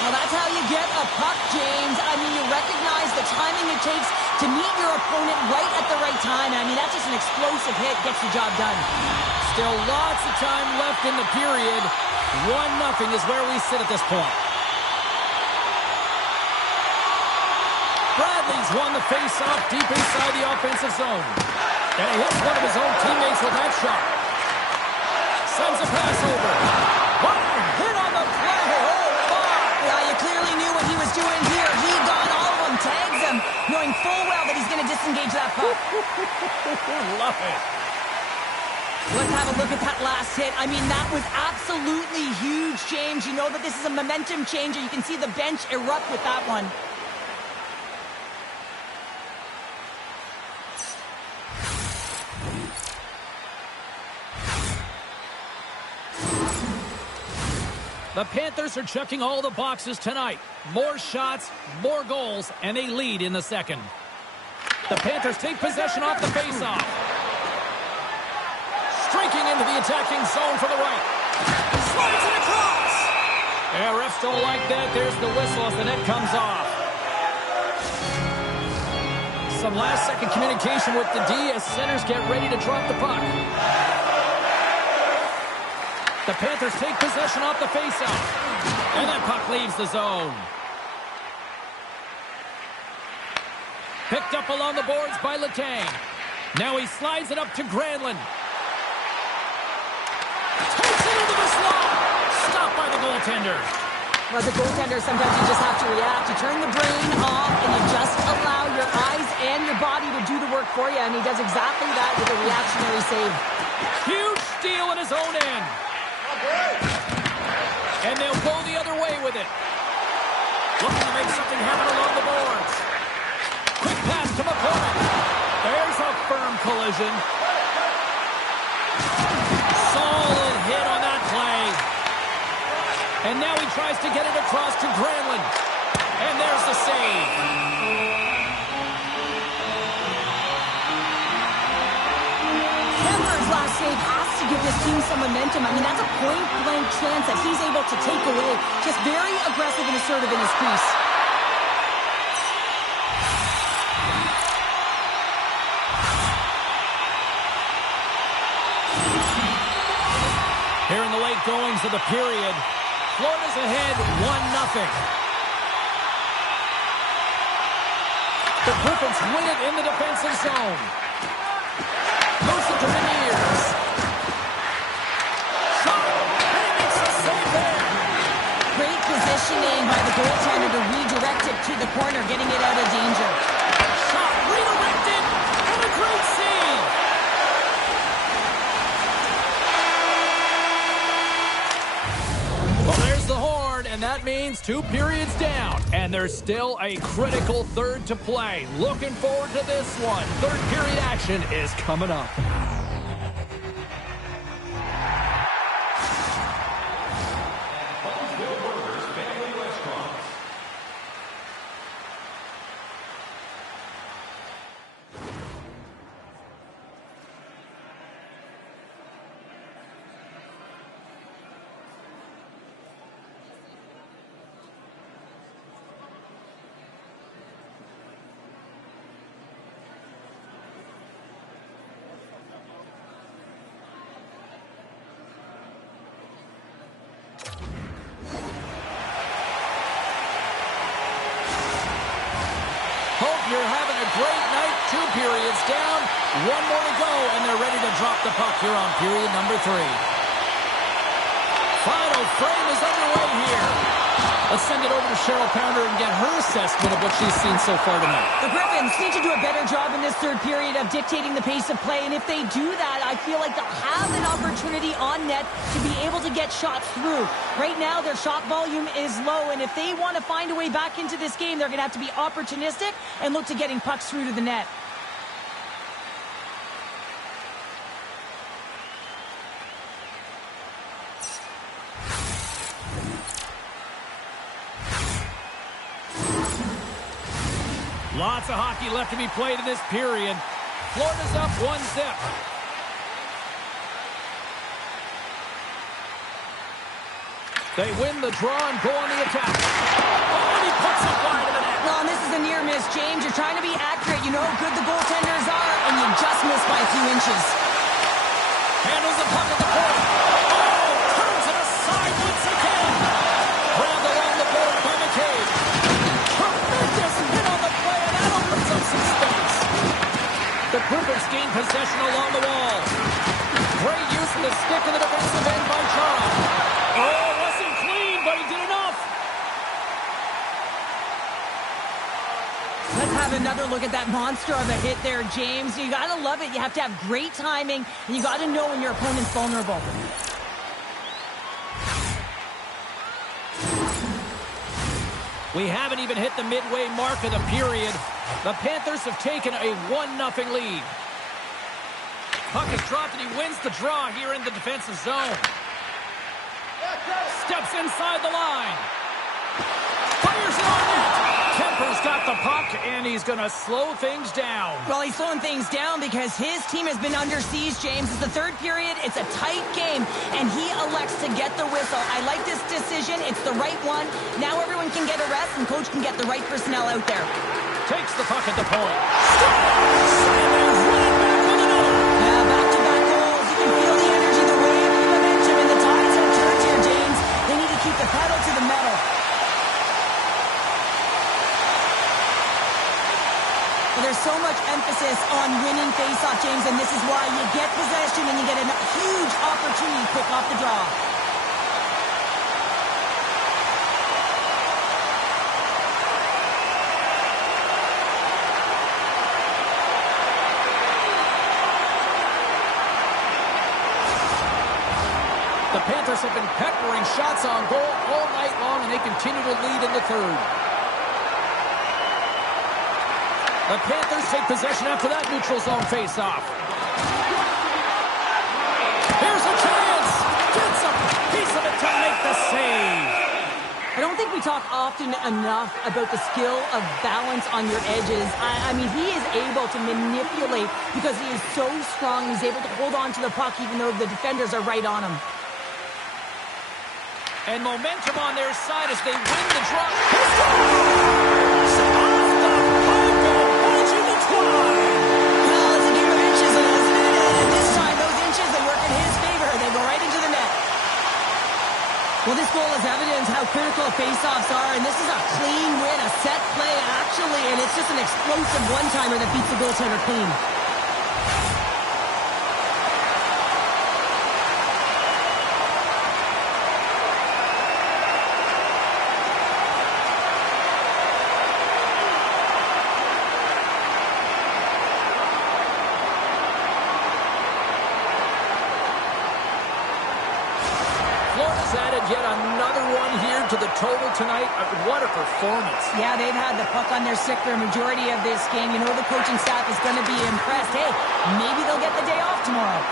Well, that's how you get a puck, James. I mean, you recognize the timing it takes to meet your opponent right at the right time. I mean, that's just an explosive hit, gets the job done. Still lots of time left in the period. 1-0 is where we sit at this point. Bradley's won the face-off deep inside the offensive zone. And he hits one of his own teammates with that shot. Sends a pass over. What a hit on the play! Oh, my! Yeah, you clearly knew what he was doing here. He got all of them, tags him, knowing full well that he's going to disengage that puck. Love it. Let's have a look at that last hit. I mean, that was absolutely huge, James. You know that this is a momentum changer. You can see the bench erupt with that one. The Panthers are checking all the boxes tonight. More shots, more goals, and they lead in the second. The Panthers take possession off the faceoff. Streaking into the attacking zone for the right. Slides it across. Yeah, refs don't like that. There's the whistle as the net comes off. Some last-second communication with the D as centers get ready to drop the puck. The Panthers take possession off the faceoff. And that puck leaves the zone. Picked up along the boards by Letang. Now he slides it up to Granlund. Takes it into the slot. Stopped by the goaltender. Well, as a goaltender, sometimes you just have to react. You turn the brain off, and you just allow your eyes and your body to do the work for you, and he does exactly that with a reactionary save. Huge steal in his own end. And they'll go the other way with it. Looking to make something happen along the boards. Quick pass to McCormick. There's a firm collision. Solid hit on that play. And now he tries to get it across to Granlund. And there's the save. Kemper's last save has to give this team some momentum. I mean, that's a point-blank chance that he's able to take away. Just very aggressive and assertive in his crease. Here in the late goings of the period, Florida's ahead 1-0. The Griffins win it in the defensive zone. Moves it to Beniers. Shot, and he makes a save there. Great positioning by the goaltender to redirect it to the corner, getting it out of danger. Shot redirected, and a great save. Well, there's the horn, and that means 2 periods down. And there's still a critical third to play. Looking forward to this one. Third period action is coming up. You're having a great night. 2 periods down. 1 more to go, and they're ready to drop the puck here on period number 3. Final frame is underway here. Let's send it over to Cheryl Pounder and get her assessment of what she's seen so far tonight. The Griffins need to do a better job in this third period of dictating the pace of play, and if they do that, I feel like they'll have an opportunity on net to be able to get shots through. Right now, their shot volume is low, and if they want to find a way back into this game, they're going to have to be opportunistic and look to getting pucks through to the net. Lots of hockey left to be played in this period. Florida's up 1-0. They win the draw and go on the attack. Oh, and he puts it wide of the net. Well, and this is a near miss, James. You're trying to be accurate. You know how good the goaltenders are, and you just miss by a few inches. Handles the puck at the point. Oh, turns it aside once again. Grabbed along the board by McCabe. Tremendous hit on the play, and that opens up some space. The Griffins gain possession along the wall. Great use of the stick in the defensive end by Charles. Oh, wasn't clean, but he did enough. Let's have another look at that monster of a hit there, James. You got to love it. You have to have great timing, and you got to know when your opponent's vulnerable. We haven't even hit the midway mark of the period. The Panthers have taken a 1-0 lead. Puck is dropped, and he wins the draw here in the defensive zone. Steps inside the line. Fires it on net. Kemper's got the puck, and he's going to slow things down. Well, he's slowing things down because his team has been under siege, James. It's the third period. It's a tight game, and he elects to get the whistle. I like this decision. It's the right one. Now everyone can get a rest, and coach can get the right personnel out there. Takes the puck at the point. Scores! And there's running back with another. Yeah, back-to-back goals. You can feel the energy, the wave, the momentum, and the tides have turned here, James. They need to keep the pedal to the metal. There's so much emphasis on winning face-off, James, and this is why you get possession and you get a huge opportunity to pick off the draw. The Panthers have been peppering shots on goal all night long, and they continue to lead in the third. The Panthers take possession after that neutral zone face-off. Here's a chance! Gets a piece of it to make the save! I don't think we talk often enough about the skill of balance on your edges. I mean, he is able to manipulate because he is so strong. He's able to hold on to the puck even though the defenders are right on him. And momentum on their side as they win the draw. Well, this goal is evidence how critical faceoffs are, and this is a clean win, a set play, actually, and it's just an explosive one-timer that beats the goaltender clean. Added yet another one here to the total tonight. What a performance. Yeah, they've had the puck on their stick for a majority of this game. You know the coaching staff is going to be impressed. Hey, maybe they'll get the day off tomorrow.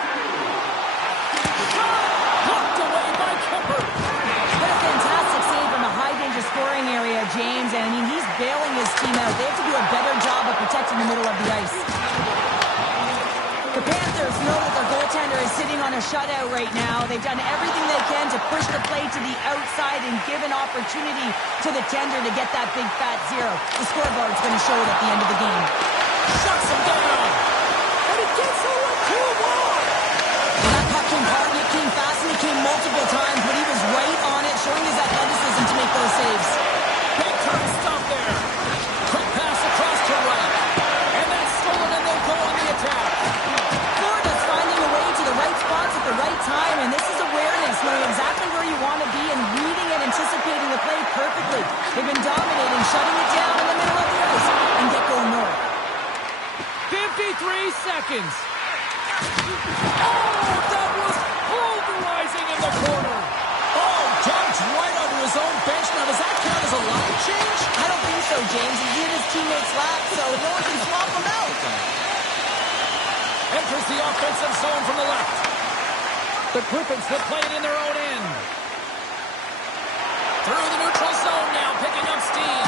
Blocked away by Kemper. What a fantastic save from a high-danger scoring area, James. And, I mean, he's bailing his team out. They have to do a better job of protecting the middle of the ice. The Panthers know that their goaltender is sitting on a shutout right now. They've done everything they can to push the play to the outside and give an opportunity to the tender to get that big fat zero. The scoreboard's going to show it at the end of the game. Shuts him down. And it gets over 2-1. That puck came hard and it came fast and it came multiple times, but he was right on it, showing his athleticism to make those saves. Big time stop there. Quick pass across to right. And that's stolen and they'll go on the attack. Right spots at the right time, and this is awareness, knowing exactly where you want to be and reading and anticipating the play perfectly. They've been dominating, shutting it down in the middle of the ice, and get going north. 53 seconds. Oh, that was pulverizing in the corner. Oh, dumped right onto his own bench. Now, does that count as a line change? I don't think so, James. He's in his teammates' lap, so no one can swap him out. Enters the offensive zone from the left. The Griffins will play it in their own end. Through the neutral zone now, picking up steam.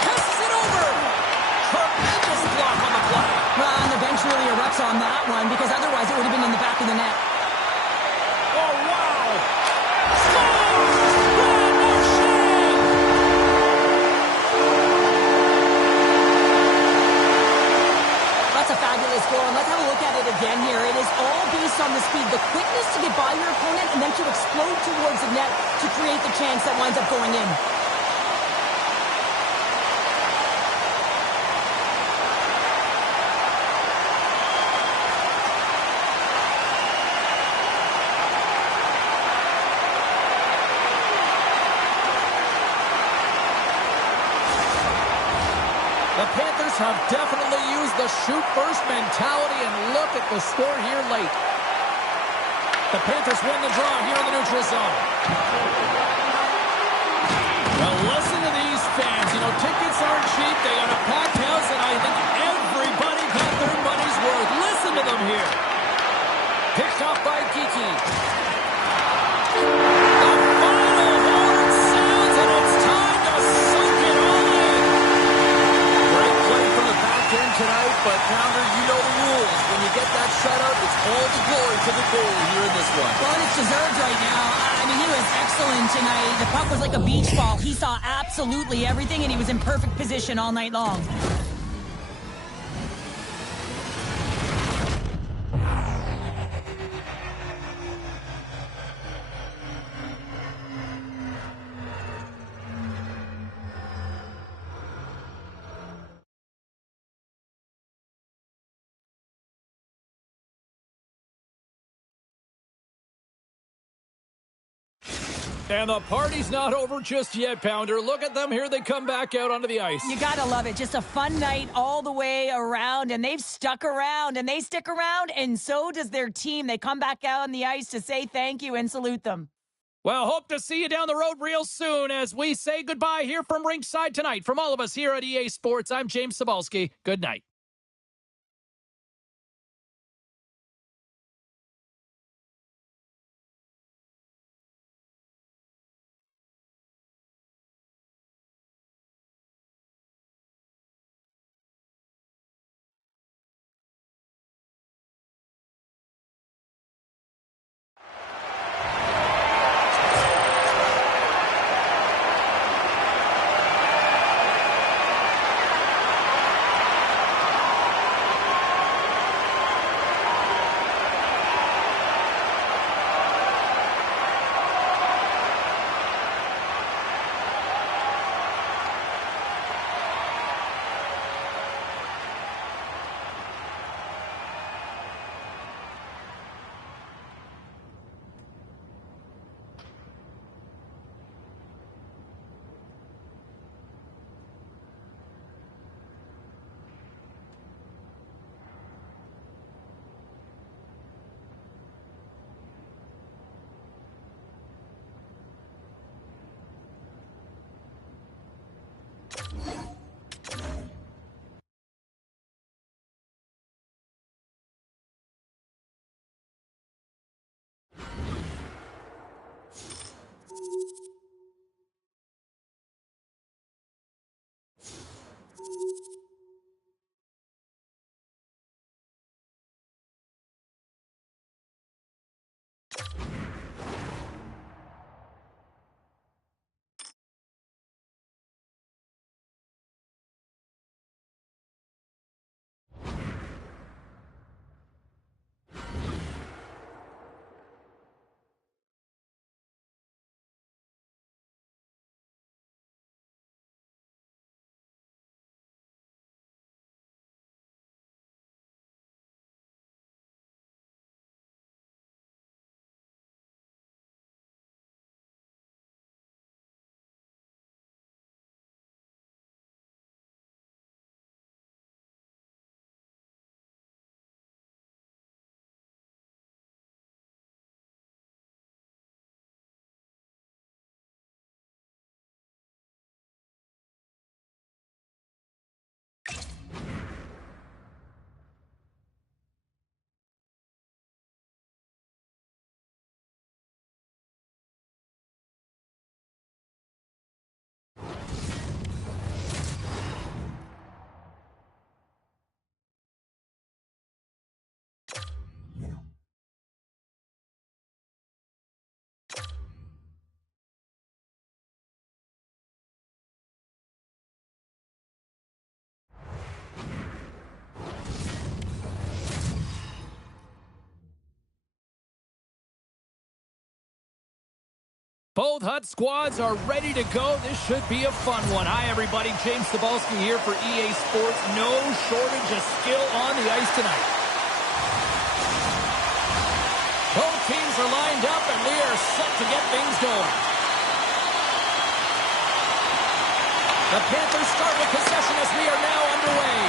Passes it over. Tremendous block on the play. Well, and the bench really erupts on that one, because otherwise it would have been in the back of the net. Oh, wow. Scores! Brad Marchand! That's a fabulous goal, and let's have a look at it again here. It is all based on the speed, the quickness to get by your opponent, and then to explode towards the net to create the chance that winds up going in. The Panthers have definitely used the shoot-first mentality, and look at the score here late. The Panthers win the draw here in the neutral zone. Well, listen to these fans. You know, tickets aren't cheap. They got a packed house, and I think everybody got their money's worth. Listen to them here. Picked off by Kiki. The final horn sounds, and it's time to sink it all in. Great play from the back end tonight, but Pounder, you know the rules. When you get that shutout, it's all the glory to the goalie here in this one. Well, and it's deserved right now. I mean, he was excellent tonight. The puck was like a beach ball. He saw absolutely everything, and he was in perfect position all night long. And the party's not over just yet, Pounder. Look at them. Here they come back out onto the ice. You gotta love it. Just a fun night all the way around, and they've stuck around, and they stick around, and so does their team. They come back out on the ice to say thank you and salute them. Well, hope to see you down the road real soon as we say goodbye here from ringside tonight. From all of us here at EA Sports, I'm James Cebulski. Good night. Both Hut squads are ready to go. This should be a fun one. Hi, everybody. James Cebulski here for EA Sports. No shortage of skill on the ice tonight. Both teams are lined up, and we are set to get things going. The Panthers start with possession as we are now underway.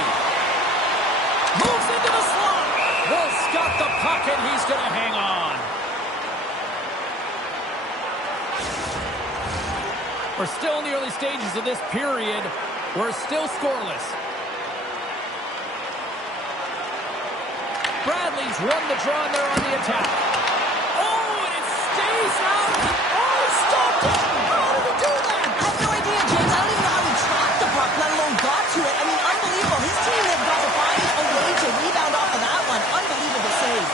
Moves into the slot. Wolf's got the puck, and he's going to hang on. We're still in the early stages of this period. We're still scoreless. Bradley's won the draw, and they're on the attack. Oh, and it stays out. Oh, stopped it. How did he do that? I have no idea, James. I don't even know how he tracked the puck, let alone got to it. I mean, unbelievable. His team have got to find a way to rebound off of that one. Unbelievable save.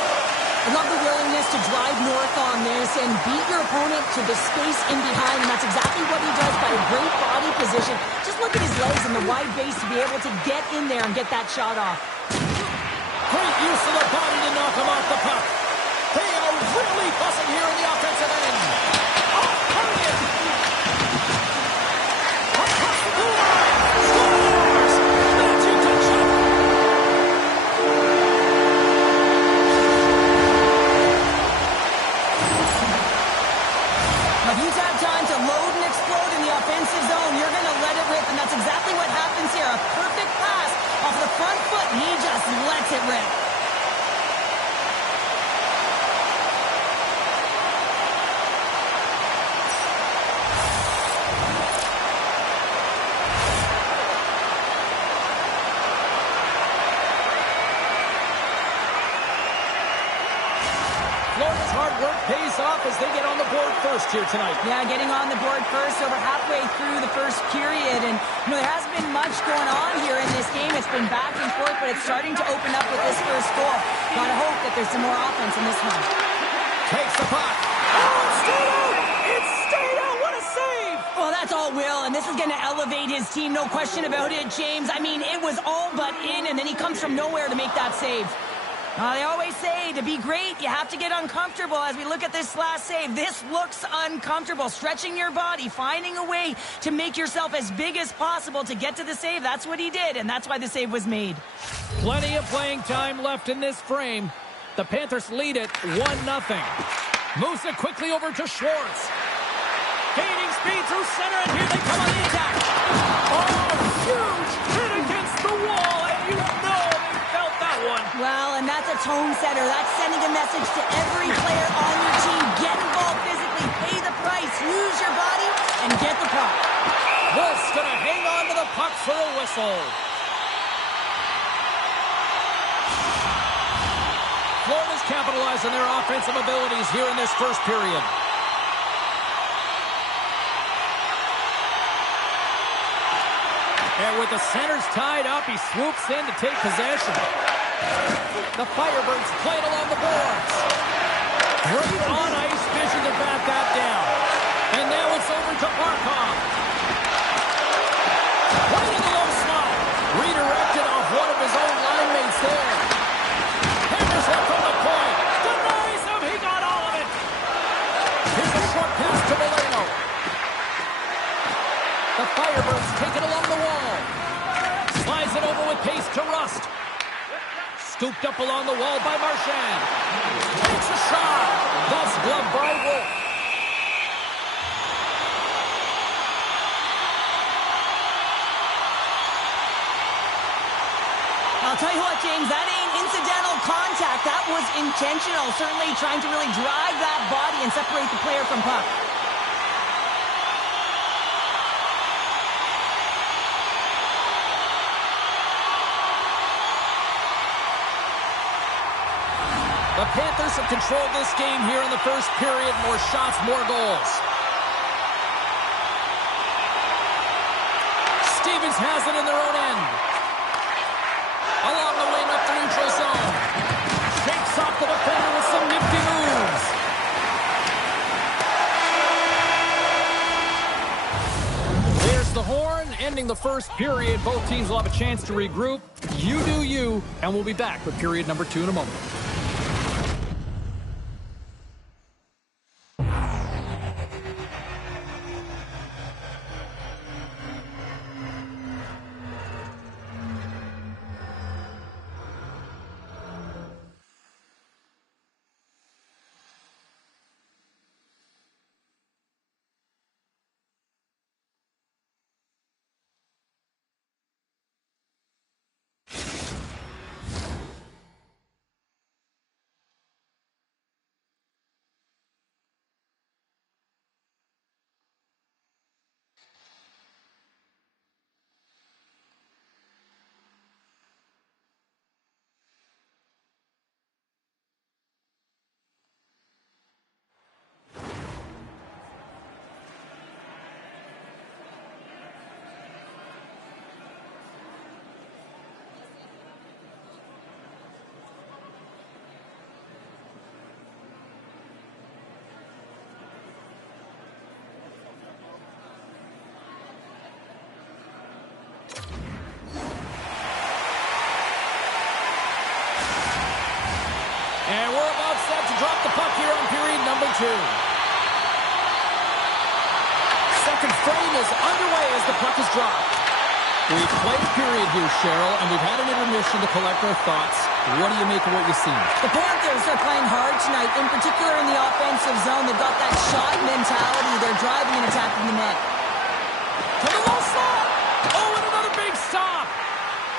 I love the willingness to drive north on this and beat your opponent to the space in behind, and that's exactly what he does by a great body position. Just look at his legs and the wide base to be able to get in there and get that shot off. Great use of the body to knock him off the puck. They are really fussing here in the offensive end. Oh, hurry it! Across the blue line! Scores! Matthew Tkachuk! Now, if you tap work pays off as they get on the board first here tonight. Yeah, getting on the board first over halfway through the first period. And, there hasn't been much going on here in this game. It's been back and forth, but it's starting to open up with this first goal. Gotta hope that there's some more offense in this one. Takes the puck. Oh, it's stayed out! It's stayed out! What a save! Well, that's all Will, and this is going to elevate his team, no question about it, James. I mean, it was all but in, and then he comes from nowhere to make that save. They always say to be great, you have to get uncomfortable. As we look at this last save, this looks uncomfortable. Stretching your body, finding a way to make yourself as big as possible to get to the save. That's what he did, and that's why the save was made. Plenty of playing time left in this frame. The Panthers lead it 1-0. Moves it quickly over to Schwartz. Gaining speed through center, and here they come on the attack. Oh, huge hit against the wall, and you know they felt that one. Well, and that's a tone setter. That's sending a message to every player on your team. Get involved physically, pay the price, use your body, and get the puck. Wolf's going to hang on to the puck for a whistle. Florida's capitalized on their offensive abilities here in this first period. And with the centers tied up, he swoops in to take possession. The Firebirds play it along the boards. Great on-ice vision to bat that down. And now it's over to Barkov. Right in the low slot. Redirected off one of his own line mates there. Henderson from the point. Denies him. He got all of it. Here's a short pass to Molino. The Firebirds take it along the wall. Slides it over with pace to Rust. Scooped up along the wall by Marchand. Takes a shot. That's gloved by Wolf. I'll tell you what, James, that ain't incidental contact. That was intentional. Certainly trying to really drive that body and separate the player from puck. The Panthers have controlled this game here in the first period. More shots, more goals. Stevens has it in their own end. Along the wing up the neutral zone. Shakes off the defender with some nifty moves. There's the horn, ending the first period. Both teams will have a chance to regroup. You do you, and we'll be back with period number 2 in a moment. And we're about set to drop the puck here on period number 2. Second frame is underway as the puck is dropped. We've played a period here, Cheryl, and we've had an intermission to collect our thoughts. What do you make of what you've seen? The Panthers are playing hard tonight, in particular in the offensive zone. They've got that shot mentality. They're driving and attacking the net. To the low slot! Oh, and another big stop!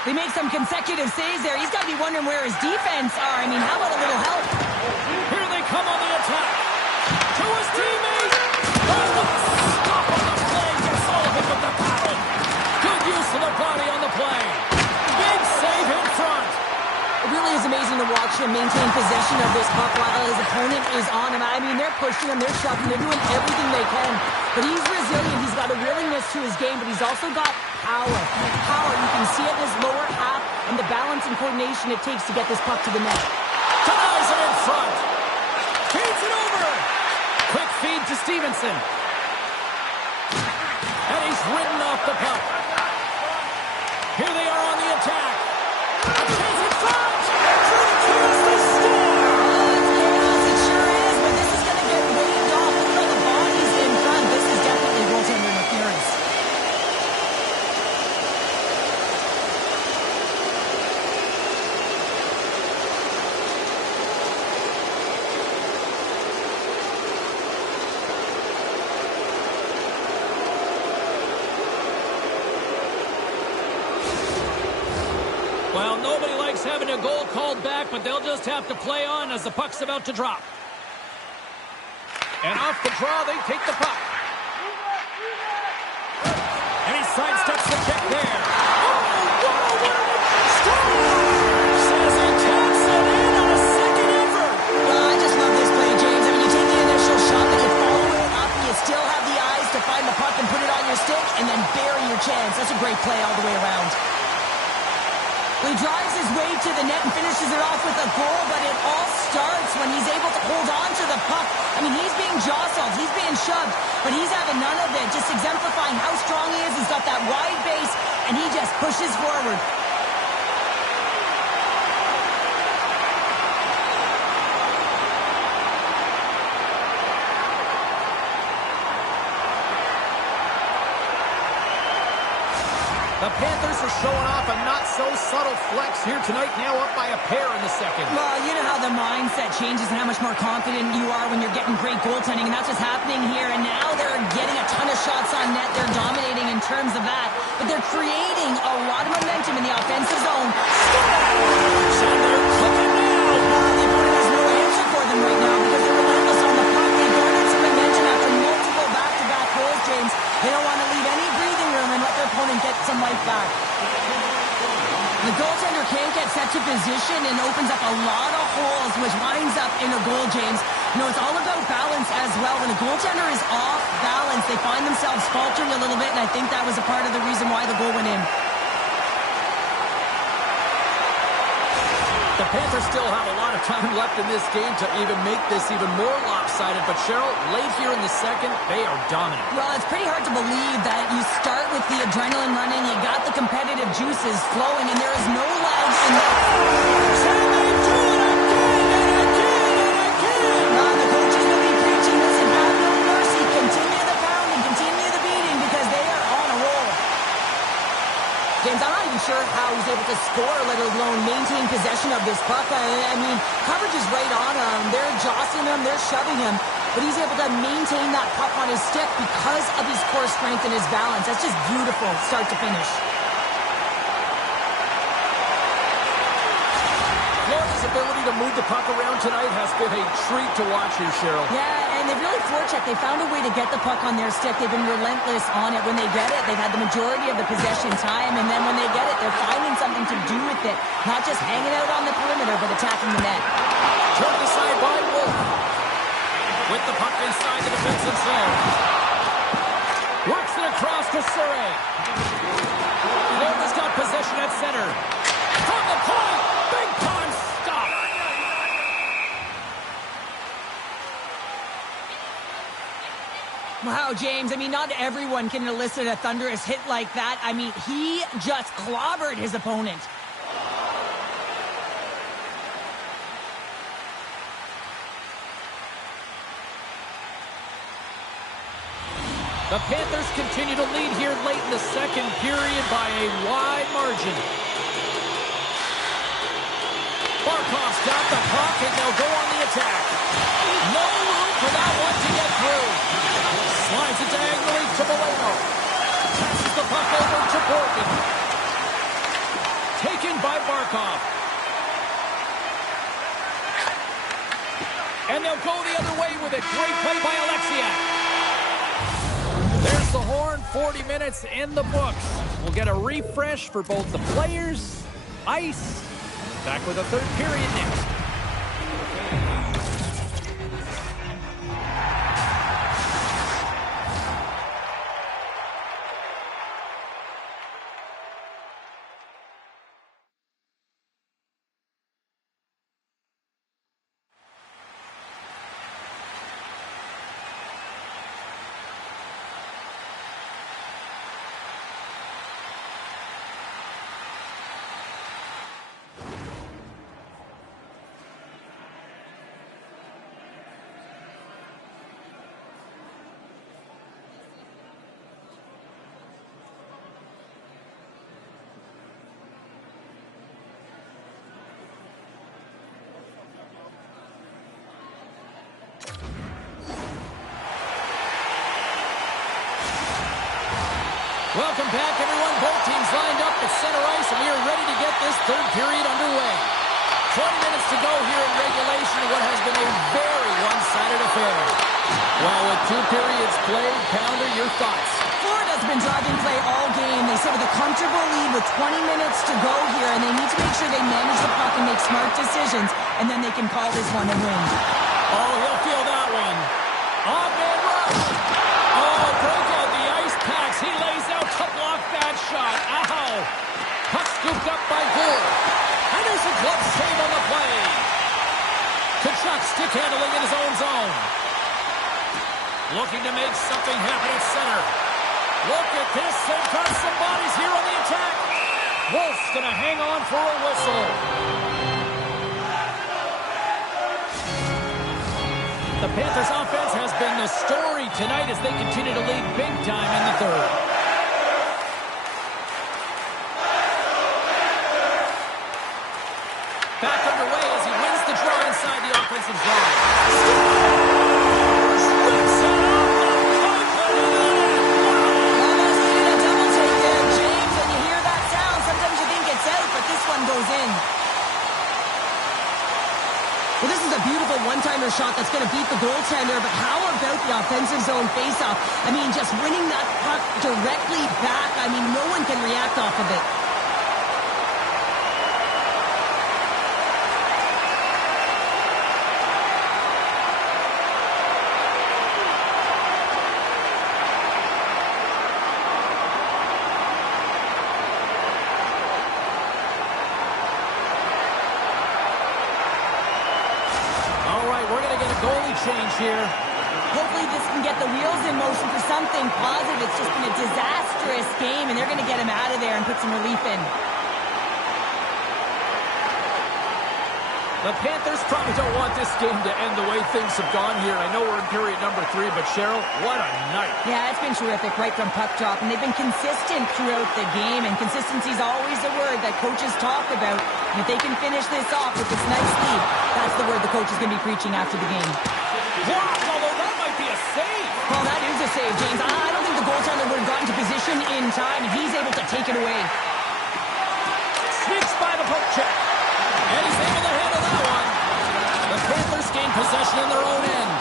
They make some consecutive saves there. He's got to be wondering where his defense are. I mean, how about a little help? Here they come on the attack. To his teammate. Oh, what a stop on the play. Gets all of it with the paddle. Good use of the body on the play. Big save in front. It really is amazing to watch watch him maintain possession of this puck while his opponent is on him. I mean, they're pushing him, they're shoving, they're doing everything they can. But he's resilient, he's got a willingness to his game, but he's also got power. Power, you can see it in his lower half and the balance and coordination it takes to get this puck to the net. Denies him in front. Feeds it over. Quick feed to Stevenson. And he's ridden off the puck. Here they are on the attack. A chance in front. Through the chance to score. It's chaos, it sure is, but this is going to get waved off. Look at all the bodies in front. This is definitely goaltender interference. Well, nobody likes having a goal called back, but they'll just have to play on as the puck's about to drop. And off the draw, they take the puck. And he sidesteps the kick there. Says he taps it in on a second effort. Well, I just love this play, James. I mean, you take the initial shot, but you follow it up, you still have the eyes to find the puck and put it on your stick, and then bury your chance. That's a great play all the way around. He drives his way to the net and finishes it off with a goal, but it all starts when he's able to hold on to the puck. I mean, he's being jostled, he's being shoved, but he's having none of it, just exemplifying how strong he is. He's got that wide base, and he just pushes forward. The Panthers are showing off a not-so-subtle flex here tonight, now up by a pair in the second. Well, you know how the mindset changes and how much more confident you are when you're getting great goaltending, and that's what's happening here. And now they're getting a ton of shots on net. They're dominating in terms of that, but they're creating a lot of momentum in the offensive zone. Scores! And they're cooking now! The opponent has no answer for them right now because they're relentless on the puck. They garnered some momentum after multiple back-to-back goals, James. They don't want to leave any breathing room and let their opponent get some life back. The goaltender can't get set to position and opens up a lot of holes, which winds up in a goal, James. You know, it's all about balance as well. When a goaltender is off balance, they find themselves faltering a little bit, and I think that was a part of the reason why the goal went in. The Panthers still have a lot of time left in this game to even make this even more lopsided, but Cheryl, late here in the second, they are dominant. Well, it's pretty hard to believe that you start with the adrenaline running, you got the competitive juices flowing, and there is no lag in that. And they do it again and again and again! Well, the coaches will be preaching this and have no mercy. Continue the pounding, continue the beating, because they are on a roll. James, I'm not even sure how he's able to score, let alone maintain possession of this puck. I mean, coverage is right on him. They're jostling him, they're shoving him, but he's able to maintain that puck on his stick because of his core strength and his balance. That's just beautiful, start to finish. Florida's ability to move the puck around tonight has been a treat to watch here, Cheryl. Yeah, and they've really forechecked. They found a way to get the puck on their stick. They've been relentless on it. When they get it, they've had the majority of the possession time, and then when they get it, they're finding something to do with it. Not just hanging out on the perimeter, but attacking the net. Turned aside by Wolf. With the puck inside the defensive zone. Works it across to Surrey. Florida's got possession at center. From the point, big time stop. Wow, James, I mean, not everyone can elicit a thunderous hit like that. I mean, he just clobbered his opponent. The Panthers continue to lead here late in the second period by a wide margin. Barkov's got the puck, and they'll go on the attack. No room for that one to get through. Slides it diagonally to Boleno. Passes the puck over to Borgen. Taken by Barkov. And they'll go the other way with it. Great play by Alexiak. There's the horn, 40 minutes in the books. We'll get a refresh for both the players, ice, Back with a third period next. Welcome back, everyone. Both teams lined up at center ice, and we are ready to get this third period underway. 20 minutes to go here in regulation in what has been a very one-sided affair. Well, with 2 periods played, Pounder, your thoughts? Florida's been driving play all game. They sit with a comfortable lead with 20 minutes to go here, and they need to make sure they manage the puck and make smart decisions, and then they can call this one a win. Oh, he'll feel that one. Off-man rush. Oh, break out the ice packs. He lays out to block that shot. Ow. Puck scooped up by Gould. And there's a glove save on the play. Kachuk stick handling in his own zone. Looking to make something happen at center. Look at this. They've got some bodies here on the attack. Wolf's going to hang on for a whistle. The Panthers' offense has been the story tonight as they continue to lead big time in the third. Back underway as he wins the draw inside the offensive zone. Swings it off the pipe. Almost needed a double take there, James. When you hear that sound, sometimes you think it's out, but this one goes in. Well, this is a beautiful one-timer shot that's going to beat the goaltender, but how about the offensive zone faceoff? I mean, just winning that puck directly back. I mean, no one can react off of it. Change here. Hopefully this can get the wheels in motion for something positive. It's just been a disastrous game, and they're going to get him out of there and put some relief in. The Panthers probably don't want this game to end the way things have gone here. I know we're in period number 3, but Cheryl, what a night. Yeah, it's been terrific right from puck drop, and they've been consistent throughout the game, and consistency is always a word that coaches talk about. And if they can finish this off with this nice lead, that's the word the coach is going to be preaching after the game. Blocked, although that might be a save. Well, that is a save, James. I don't think the goaltender would have gotten to position in time, and he's able to take it away. Sneaks by the poke check. And he's able to handle that one. The Panthers gain possession in their own end.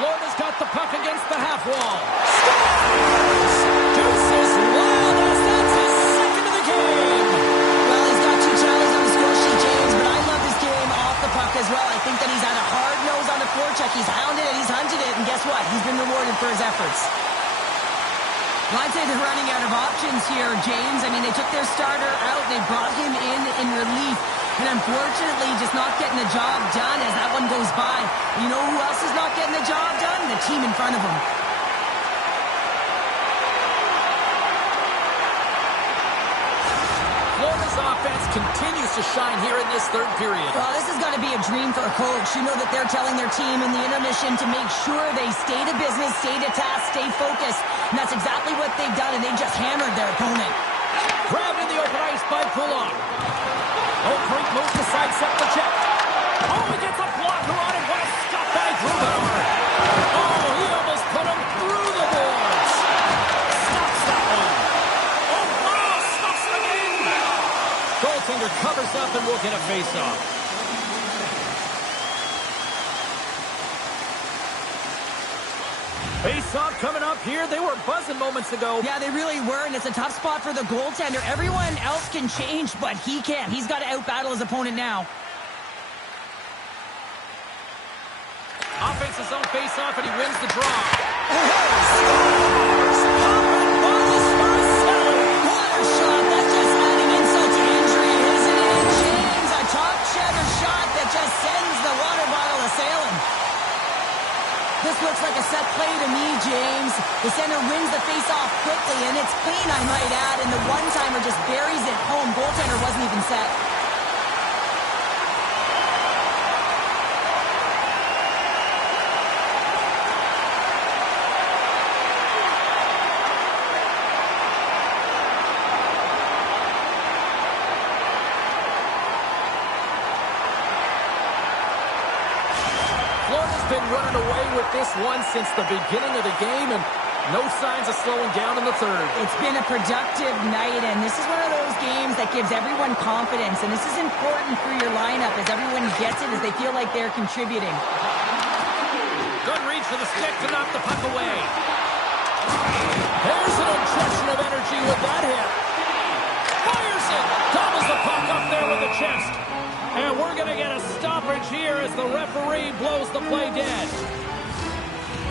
Florida's got the puck against the half wall. Scores! Deuces Wildest, that's his second of the game. Well, he's got 2 challenges on the score sheet, James, but I love this game off the puck as well. I think that he's had a hard nose on the forecheck. He's hounded it, he's hunted it, and guess what? He's been rewarded for his efforts. Well, I'd say they're running out of options here, James. I mean, they took their starter out. They brought him in relief. And unfortunately, just not getting the job done as that one goes by. You know who else is not getting the job done? The team in front of them. Florida's offense continues to shine here in this third period. Well, this has got to be a dream for a coach. You know that they're telling their team in the intermission to make sure they stay to business, stay to task, stay focused. And that's exactly what they've done, and they just hammered their opponent. Grabbed in the open ice by Poulon. O'Krink moves to sidestep the check. Oh, he gets a blocker on it. What a stop by Grubauer. Oh, he almost put him through the boards. Stops that one. Oh, wow, stops it again. Goaltender covers up and will get a face-off. Face-off coming up here. They were buzzing moments ago. Yeah, they really were, and it's a tough spot for the goaltender. Everyone else can change, but he can't. He's got to out-battle his opponent now. Offense his own face-off, and he wins the draw. What a shot. That's just adding insult to injury, isn't it, James? A top cheddar shot that just sends the water bottle a-sailing. This looks like a set play to me, James. The center wins the face-off quickly, and it's clean, I might add, and the one-timer just buries it home. Goaltender wasn't even set. Been running away with this one since the beginning of the game, and no signs of slowing down in the third. It's been a productive night, and this is one of those games that gives everyone confidence, and this is important for your lineup as everyone gets it, as they feel like they're contributing. Good reach for the stick to knock the puck away. There's an injection of energy with that hit. Fires it. Doubles the puck up there with the chest. And we're going to get a stoppage here as the referee blows the play dead.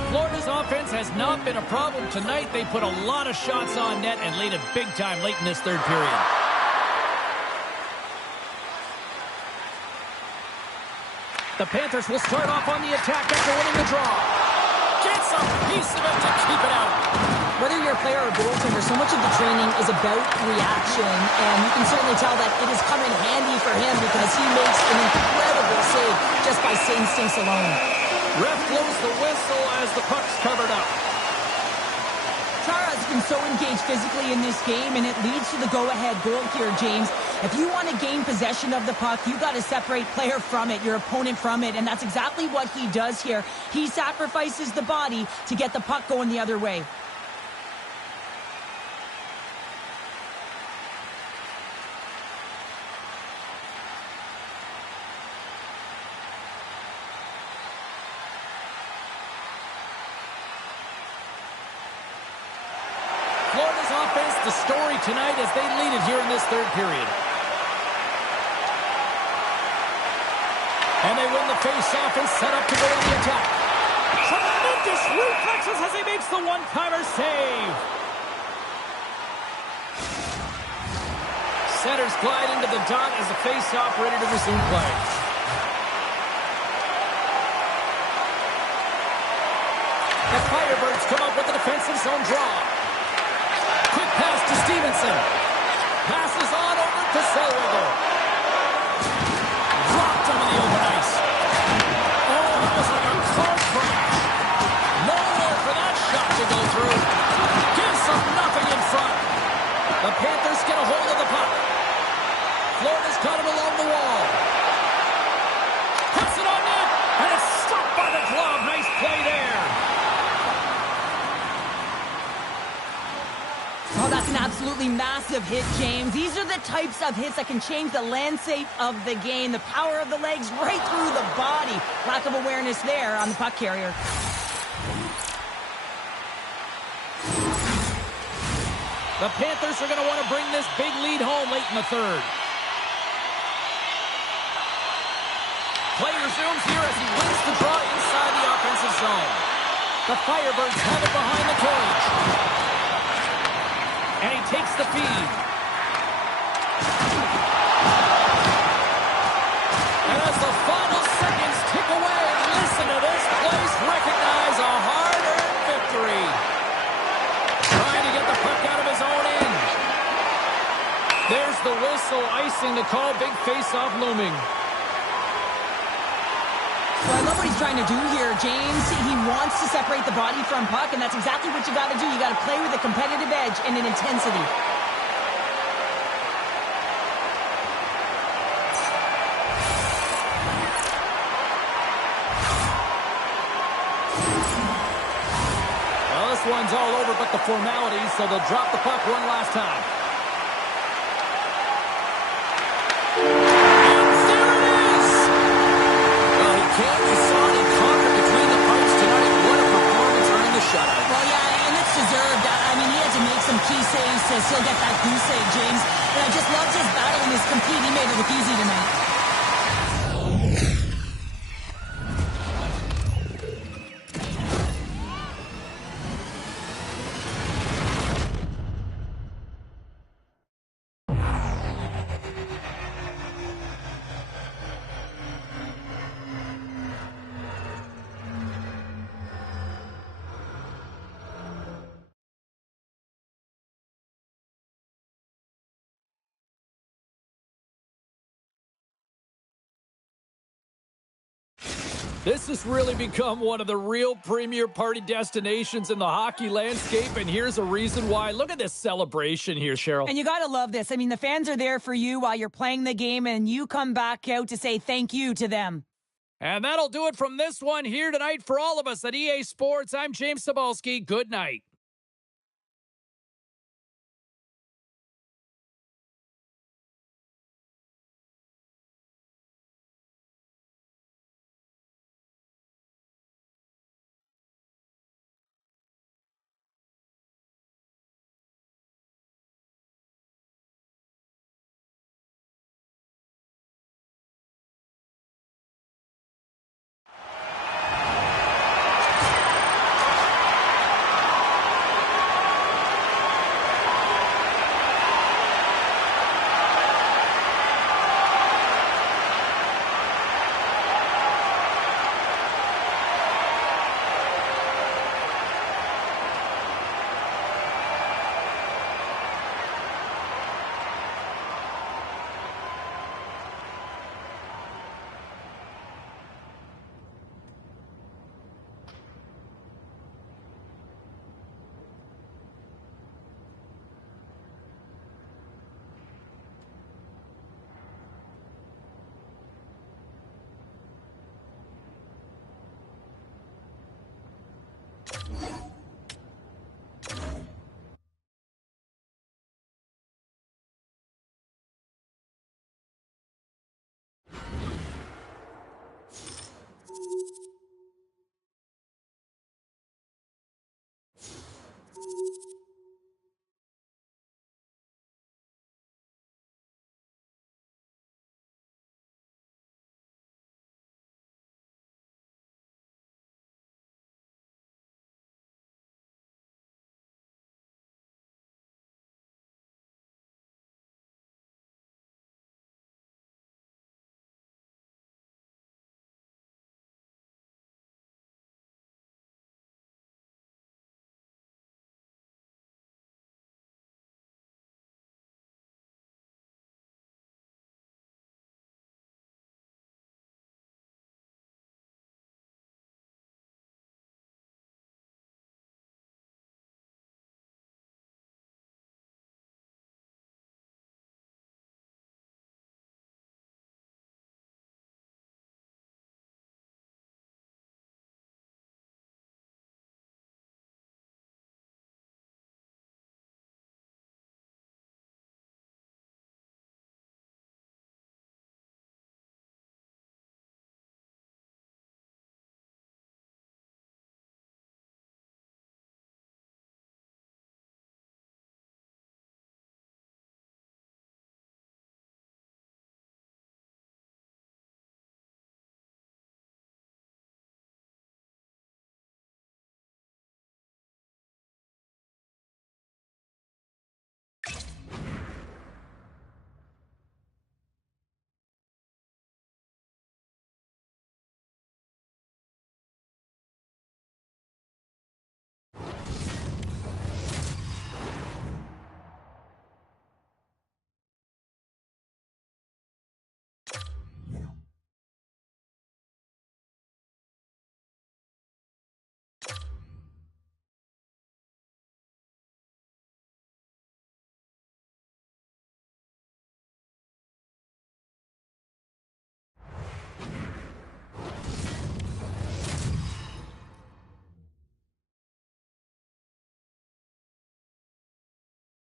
Florida's offense has not been a problem tonight. They put a lot of shots on net and laid it big time late in this third period. The Panthers will start off on the attack after winning the draw. Gets a piece of it to keep it out. Whether you're a player or a goaltender, so much of the training is about reaction, and you can certainly tell that it is coming handy for him because he makes an incredible save just by instincts alone. Ref blows the whistle as the puck's covered up. Chara's been so engaged physically in this game, and it leads to the go-ahead goal here, James. If you want to gain possession of the puck, you got to separate player from it, your opponent from it, and that's exactly what he does here. He sacrifices the body to get the puck going the other way. Florida's offense, the story tonight as they lead it here in this third period. And they win the face-off and set up to go on the attack. Tremendous reflexes as he makes the one-timer save. Centers glide into the dot as the face-off ready to resume play. The Firebirds come up with a defensive zone draw. Quick pass to Stevenson. Passes on over to Zellweger. Dropped him in the open ice. Oh, that was like a car crash. Nowhere for that shot to go through. Gives them nothing in front. The Panthers get a hold of the puck. Florida's got him along the wall. Puts it on net, and it's stopped by the glove. Nice play there. Oh, that's an absolutely massive hit, James. These are the types of hits that can change the landscape of the game. The power of the legs right through the body. Lack of awareness there on the puck carrier. The Panthers are going to want to bring this big lead home late in the third. Play resumes here as he wins the draw inside the offensive zone. The Firebirds have it behind the cage. And he takes the feed. And as the final seconds tick away, listen to this place recognize a hard-earned victory. Trying to get the puck out of his own end. There's the whistle, icing the call, big face-off looming. Well, I love what he's trying to do here, James. He wants to separate the body from puck, and that's exactly what you got to do. You got to play with a competitive edge and an intensity. Well, this one's all over but the formalities, so they'll drop the puck one last time. Came, we saw it, and conquered between the pipes tonight. What a performance earning the shot. This has really become one of the real premier party destinations in the hockey landscape, and here's a reason why. Look at this celebration here, Cheryl. And you got to love this. I mean, the fans are there for you while you're playing the game, and you come back out to say thank you to them. And that'll do it from this one here tonight for all of us at EA Sports. I'm James Cebulski. Good night.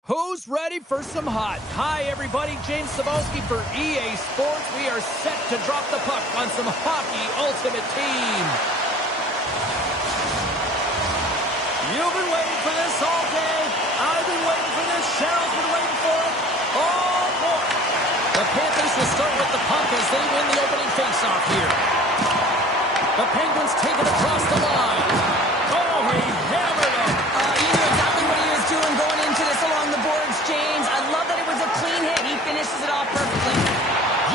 Who's ready for some hot? Hi, everybody. James Cebulski for EA Sports. We are set to drop the puck on some Hockey Ultimate Team. You've been waiting for this all day. I've been waiting for this. Cheryl's been waiting for it. Oh, boy. The Panthers will start with the puck as they win the opening faceoff here. The Penguins take it across the line. Oh, he hammered him. You knew exactly what he was doing going into this along the boards, James. I love that it was a clean hit. He finishes it off perfectly.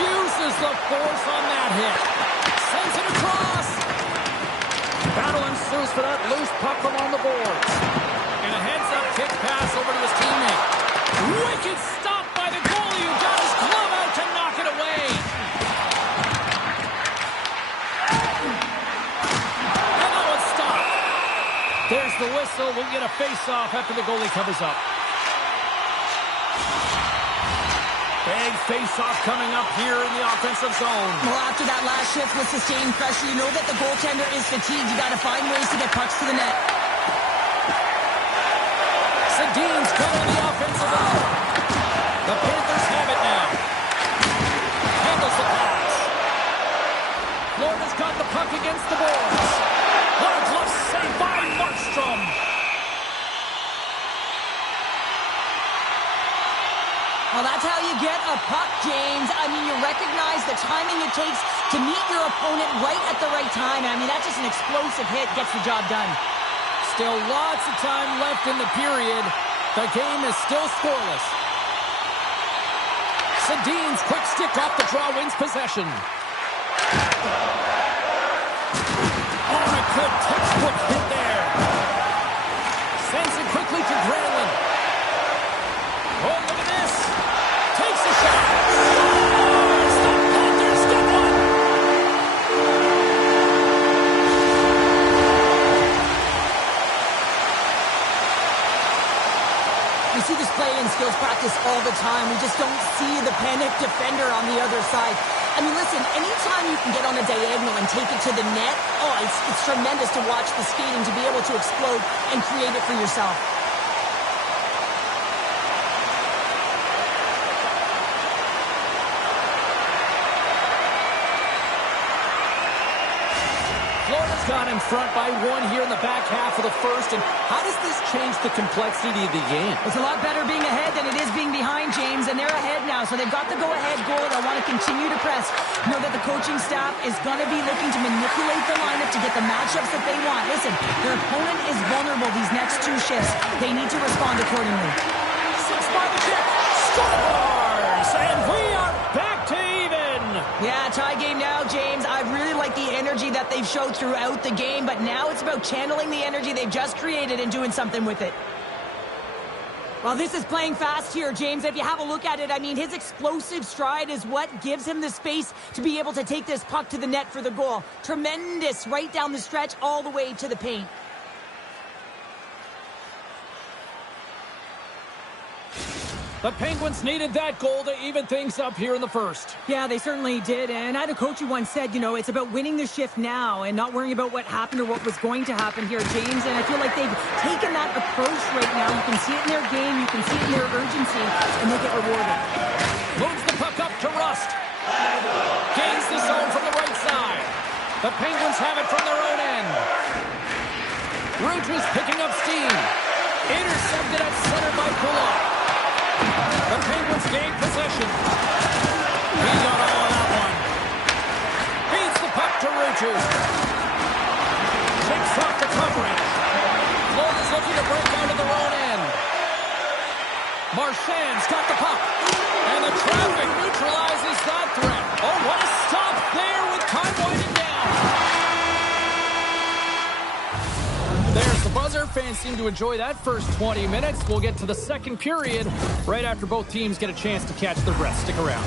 Uses the force on that hit. Sends it across. Battle ensues for that loose puck along the boards. And a heads-up kick pass over to his teammate. Wicked stop by the goalie who got his glove out to knock it away. whistle. We'll get a face-off after the goalie covers up. Big face-off coming up here in the offensive zone. Well, after that last shift with sustained pressure, you know that the goaltender is fatigued. You got to find ways to get pucks to the net. Sedin's got on the offensive zone. The Panthers have it now. Handles the pass. Florida's got the puck against the boards. What a glove save by Markstrom. Well, that's how you get a puck, James. I mean, you recognize the timing it takes to meet your opponent right at the right time. I mean, that's just an explosive hit, gets the job done. Still lots of time left in the period. The game is still scoreless. Sedin's quick stick off the draw wins possession. Oh, a good textbook hit there. Sends it quickly to Granlund. Oh, look at this. Takes a shot. Scores! The Panthers get one. We see this play in skills practice all the time. We just don't see the panic defender on the other side. I mean, listen, anytime you can get on a diagonal and take it to the net, it's tremendous to watch the skating, to be able to explode and create it for yourself. Florida's got in front by one here in the back half of the first. And how does this change the complexity of the game? It's a lot better being ahead than it is being behind, James. And they're ahead now, so they've got the go-ahead goal. They want to continue to press. Know that the coaching staff is going to be looking to manipulate the lineup to get the matchups that they want. Listen, their opponent is vulnerable these next two shifts. They need to respond accordingly. Six by the kick. Scores! And we are back to even. Yeah, tie game now, James. I really like the energy that they've showed throughout the game, but now it's about channeling the energy they've just created and doing something with it. Well, this is playing fast here, James. If you have a look at it, I mean, his explosive stride is what gives him the space to be able to take this puck to the net for the goal. Tremendous right down the stretch all the way to the paint. The Penguins needed that goal to even things up here in the first. Yeah, they certainly did. And I had a coach who once said, you know, it's about winning the shift now and not worrying about what happened or what was going to happen here, James. And I feel like they've taken that approach right now. You can see it in their game, you can see it in their urgency, and they get rewarded. Moves the puck up to Rust. Gains the zone from the right side. The Penguins have it from their own end. Rutsch's picking up steam. Intercepted at center by Kulak. The Penguins gain possession. He got all on that one. Feeds the puck to Rutsch. Takes off the coverage. Florida's looking to break out of their own end. Marchand's got the puck. And the traffic neutralizes that threat. Oh, what a stop there with time winding down. There's the buzzer. Fans seem to enjoy that first 20 minutes. We'll get to the second period right after both teams get a chance to catch their breath. Stick around.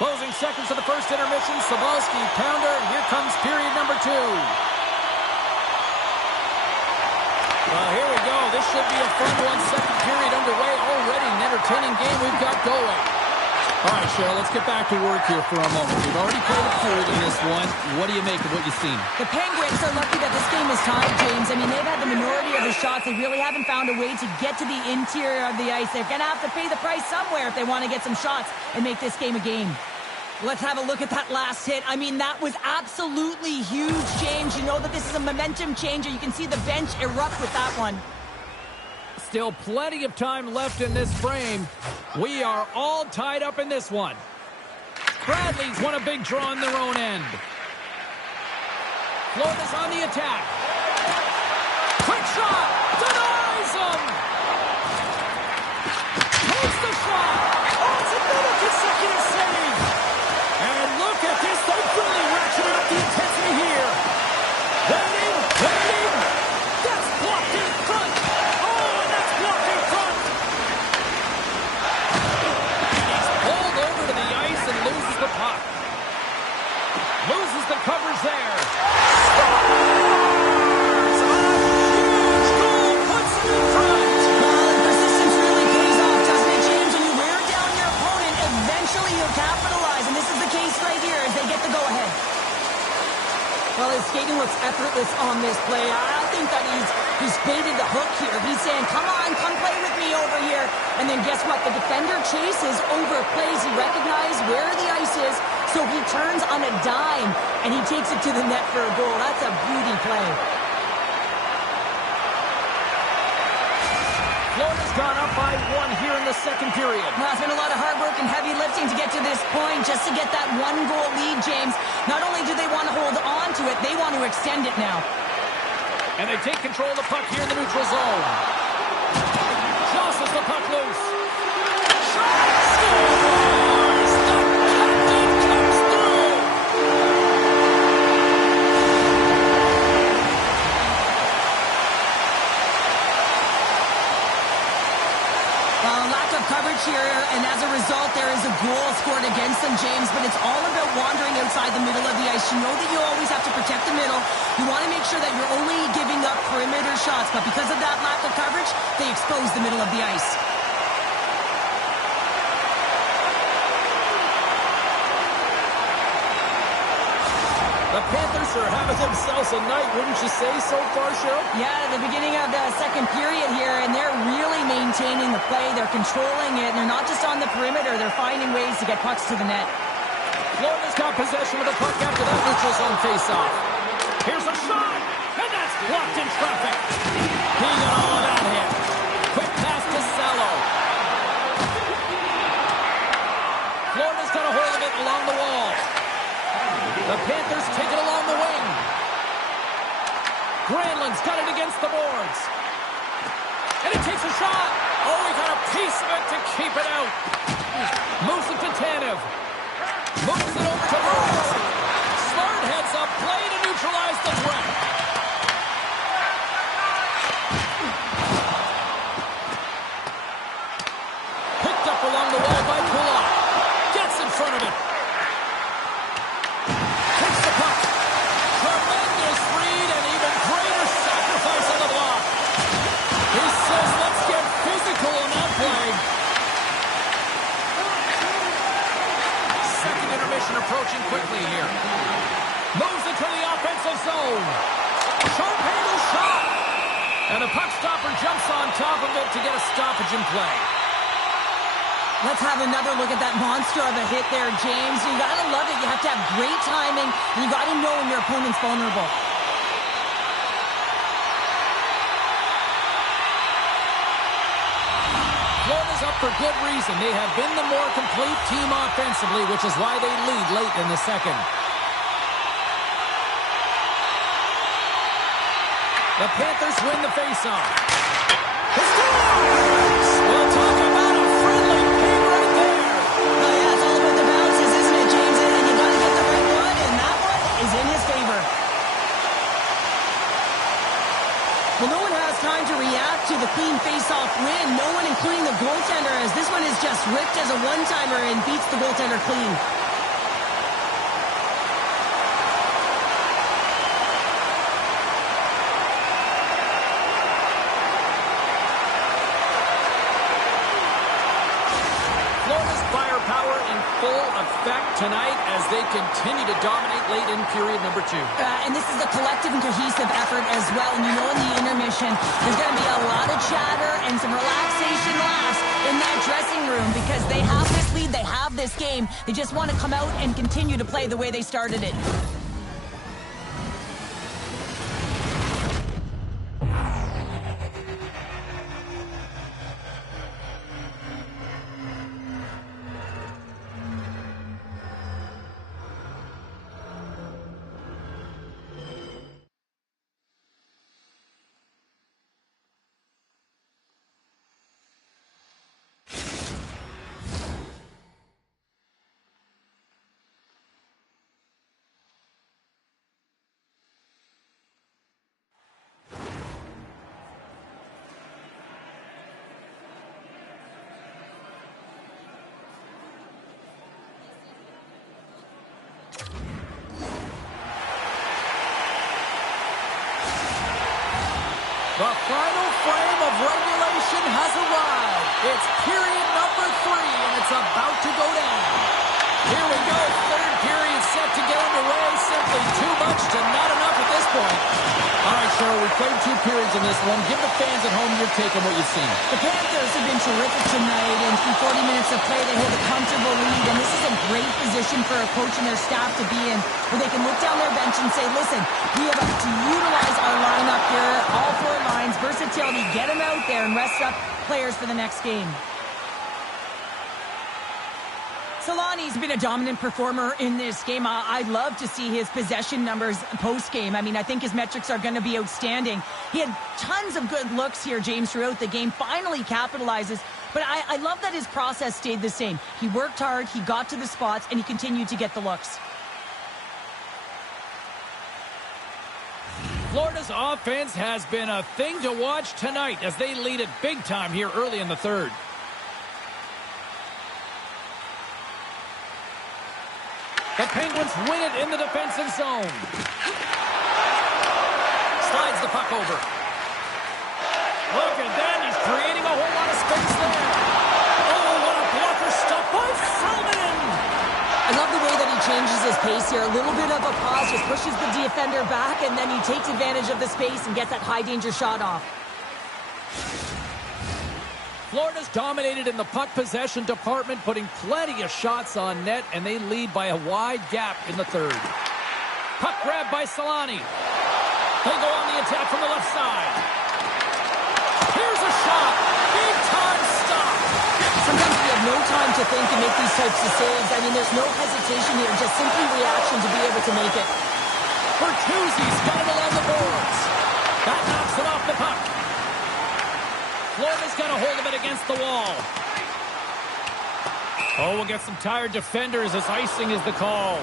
Closing seconds of the first intermission. Sabalski, pounder, and here comes period number 2. Well, here we go. This should be a fun one. Second period underway already. An entertaining game we've got going. All right, Chel, let's get back to work here for a moment. We've already played a third in this one. What do you make of what you've seen? The Penguins are lucky that this game is tied, James. I mean, they've had the minority of the shots. They really haven't found a way to get to the interior of the ice. They're going to have to pay the price somewhere if they want to get some shots and make this game a game. Let's have a look at that last hit. I mean, that was absolutely huge, James. You know that this is a momentum changer. You can see the bench erupt with that one. Still plenty of time left in this frame. We are all tied up in this one. Bradley's won a big draw on their own end. Florida's on the attack. Quick shot! Denies him! Takes the shot! Oh, it's another consecutive save! And look at this. They've really ratcheted up the intensity here. Waiting! That's blocked in front! Oh, and that's blocked in front! He's pulled over to the ice and loses the puck. Loses the coverage there. Scores! A huge goal puts him in front! Well, persistence really pays off, doesn't it, James? When you wear down your opponent, eventually you'll capitalize, and this is the case right here as they get the go-ahead. Well, his skating looks effortless on this play. I think that he's baited the hook here. He's saying, come on, come play with me over here. And then guess what? The defender chases, overplays. He recognizes where the ice is, so he turns on a dime, and he takes it to the net for a goal. That's a beauty play. Florida's gone up by 1 here in the second period. Well, it's been a lot of hard work and heavy lifting to get to this point, just to get that 1-goal lead, James. Not only do they want to hold on to it, they want to extend it now. And they take control of the puck here in the neutral zone. Jostles the puck loose. Shot! Scores! The captain comes through! Lack of coverage here, and as a result, there is a goal scored against them, James, but it's all about wandering outside the middle of the ice. You know that you always have to protect the middle. You want to make sure that you're only giving up perimeter shots, but because of that lack of coverage, they expose the middle of the ice. The Panthers are having themselves a night, wouldn't you say, so far, Cheryl? Yeah, at the beginning of the second period here, and they're really maintaining the play. They're controlling it, and they're not just on the perimeter. They're finding ways to get pucks to the net. Florida's got possession of the puck after that neutral zone face-off. Here's a shot, and that's blocked in traffic. He got all of that hit. Quick pass to Sallow. Florida's got a hold of it along the wall. The Panthers take it along the wing. Granlund's got it against the boards. And he takes a shot. Oh, he got a piece of it to keep it out. Moves it to Tanev. Moves it over to Lewis. Smart heads up play to neutralize the threat. Picked up along the wall by Pulak. Gets in front of it. Tremendous read and even greater sacrifice on the block. He says, let's get physical on that play. Second intermission approaching quickly here. Moves it to the offensive zone. Sharp handle shot. And the puck stopper jumps on top of it to get a stoppage in play. Let's have another look at that monster of a hit there, James. You gotta love it. You have to have great timing, and you gotta know when your opponent's vulnerable. Florida's up for good reason. They have been the more complete team offensively, which is why they lead late in the second. The Panthers win the faceoff. He scores! We'll talk about a friendly pin right there. Oh, yeah, it's all about the bounces, isn't it, James? And you gotta get the right one, and that one is in his favor. Well, no one has time to react to the clean face-off win. No one, including the goaltender, as this one is just ripped as a one-timer and beats the goaltender clean. Florida's firepower in full effect tonight as they continue to dominate late in period number 2. And this is a collective and cohesive effort as well. And you know in the intermission, there's going to be a lot of chatter and some relaxation laughs in that dressing room because they have this lead, they have this game. They just want to come out and continue to play the way they started it. The final frame of regulation has arrived. It's period number 3, and it's about to go down. Here we go. Third period set to get underway. Simply too much to not enough at this point. All right, Cheryl, we played 2 periods in this one. Give the fans at home your take on what you've seen. The Panthers have been terrific tonight, and through 40 minutes of play, they hold a comfortable lead, and this is a great position for a coach and their staff to be in, where they can look down their bench and say, listen, we have to utilize our lineup here, all 4 lines, versatility, get them out there and rest up players for the next game. Solani's been a dominant performer in this game. I'd love to see his possession numbers post-game. I mean, I think his metrics are going to be outstanding. He had tons of good looks here, James, throughout the game. Finally capitalizes. But I love that his process stayed the same. He worked hard, he got to the spots, and he continued to get the looks. Florida's offense has been a thing to watch tonight as they lead it big time here early in the third. The Penguins win it in the defensive zone. Slides the puck over. Look at that. He's creating a whole lot of space there. Oh, what a blocker stop by Salmon. I love the way that he changes his pace here. A little bit of a pause, just pushes the defender back, and then he takes advantage of the space and gets that high-danger shot off. Florida's dominated in the puck possession department, putting plenty of shots on net, and they lead by a wide gap in the third. Puck grab by Solani. They go on the attack from the left side. Here's a shot. Big time stop. Sometimes we have no time to think and make these types of saves. I mean, there's no hesitation here, just simply reaction to be able to make it. Bertuzzi's got it along the boards. That knocks it off the puck. Florida's got a hold of it against the wall. Oh, we'll get some tired defenders as icing is the call.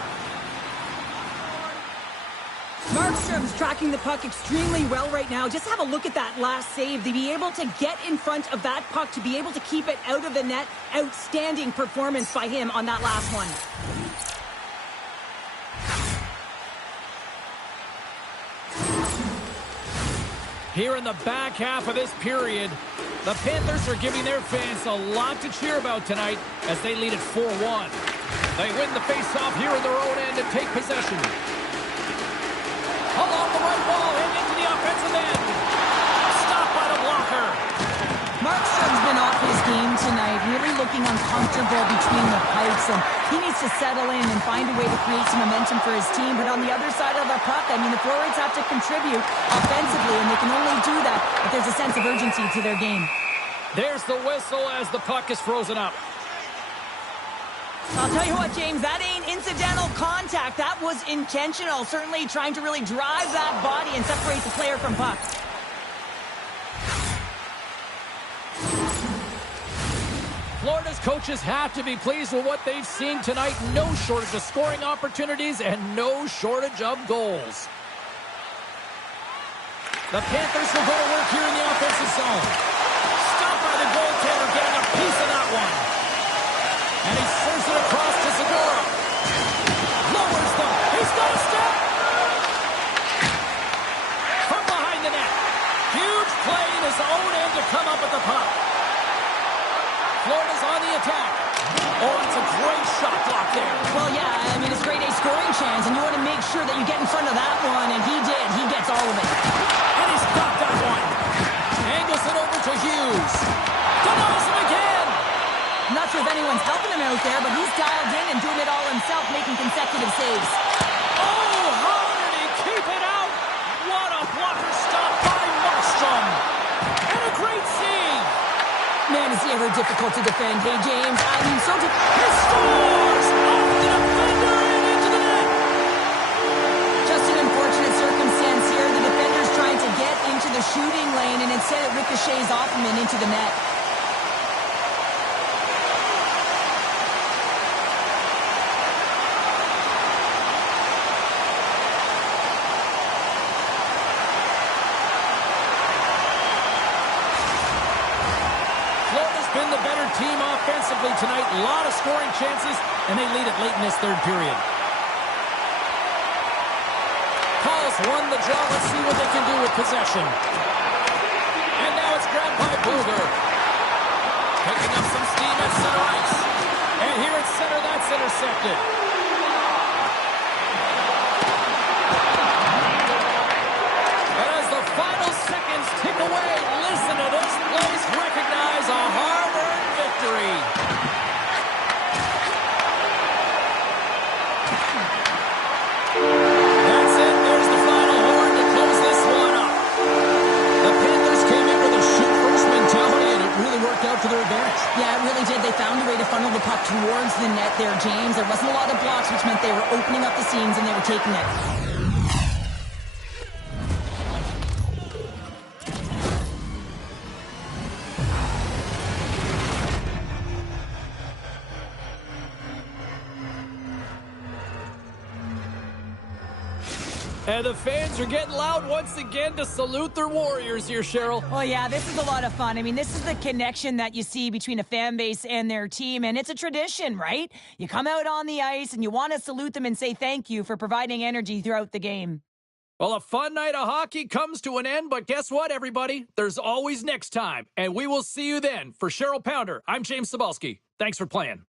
Markstrom's tracking the puck extremely well right now. Just have a look at that last save. To be able to get in front of that puck, to be able to keep it out of the net, outstanding performance by him on that last one. Here in the back half of this period, the Panthers are giving their fans a lot to cheer about tonight as they lead at 4-1. They win the faceoff here in their own end and take possession. Along the right wall and into the offensive end. Stopped by the blocker. Markstrom's been off his game tonight, really looking uncomfortable between the pipes, and he needs to settle in and find a way to create some momentum for his team. But on the other side of the puck, I mean, the forwards have to contribute offensively, and they can only do that if there's a sense of urgency to their game. There's the whistle as the puck is frozen up. I'll tell you what, James, that ain't incidental contact. That was intentional, certainly trying to really drive that body and separate the player from puck. Florida's coaches have to be pleased with what they've seen tonight. No shortage of scoring opportunities and no shortage of goals. The Panthers will go to work here in the offensive zone. Stopped by the goaltender, getting a piece of that one. And he serves it across to Segura. Lowers them. He's got a step. From behind the net. Huge play in his own end to come up with the puck. Florida's on the attack. Oh, it's a great shot block there. Well, yeah, I mean, it's a great A scoring chance, and you want to make sure that you get in front of that one, and he did. He gets all of it. And he's got that one. Angles it over to Hughes. Denies him again. I'm not sure if anyone's helping him out there, but he's dialed in and doing it all himself, making consecutive saves. Oh, how did he keep it out? What a blocker stop by Markstrom. And a great save. Man, is he ever difficult to defend. Hey, James, I mean, so difficult. He scores! Off the defender and into the net. Just an unfortunate circumstance here. The defender's trying to get into the shooting lane, and instead it ricochets off him and into the net. Been the better team offensively tonight. A lot of scoring chances, and they lead it late in this third period. Paul's won the draw. Let's see what they can do with possession. now it's grabbed by Booger. Picking up some steam at center ice. And here at center, that's intercepted. And as the final seconds tick away, listen to this place recognize a hard-earned victory. That's it. There's the final horn to close this one up. The Panthers came in with a shoot-first mentality, and it really worked out to their advantage. Yeah, it really did. They found a way to funnel the puck towards the net there, James. There wasn't a lot of blocks, which meant they were opening up the seams and they were taking it. And the fans are getting loud once again to salute their Warriors here, Cheryl. Oh, yeah, this is a lot of fun. I mean, this is the connection that you see between a fan base and their team, and it's a tradition, right? You come out on the ice, and you want to salute them and say thank you for providing energy throughout the game. Well, a fun night of hockey comes to an end, but guess what, everybody? There's always next time, and we will see you then. For Cheryl Pounder, I'm James Cebulski. Thanks for playing.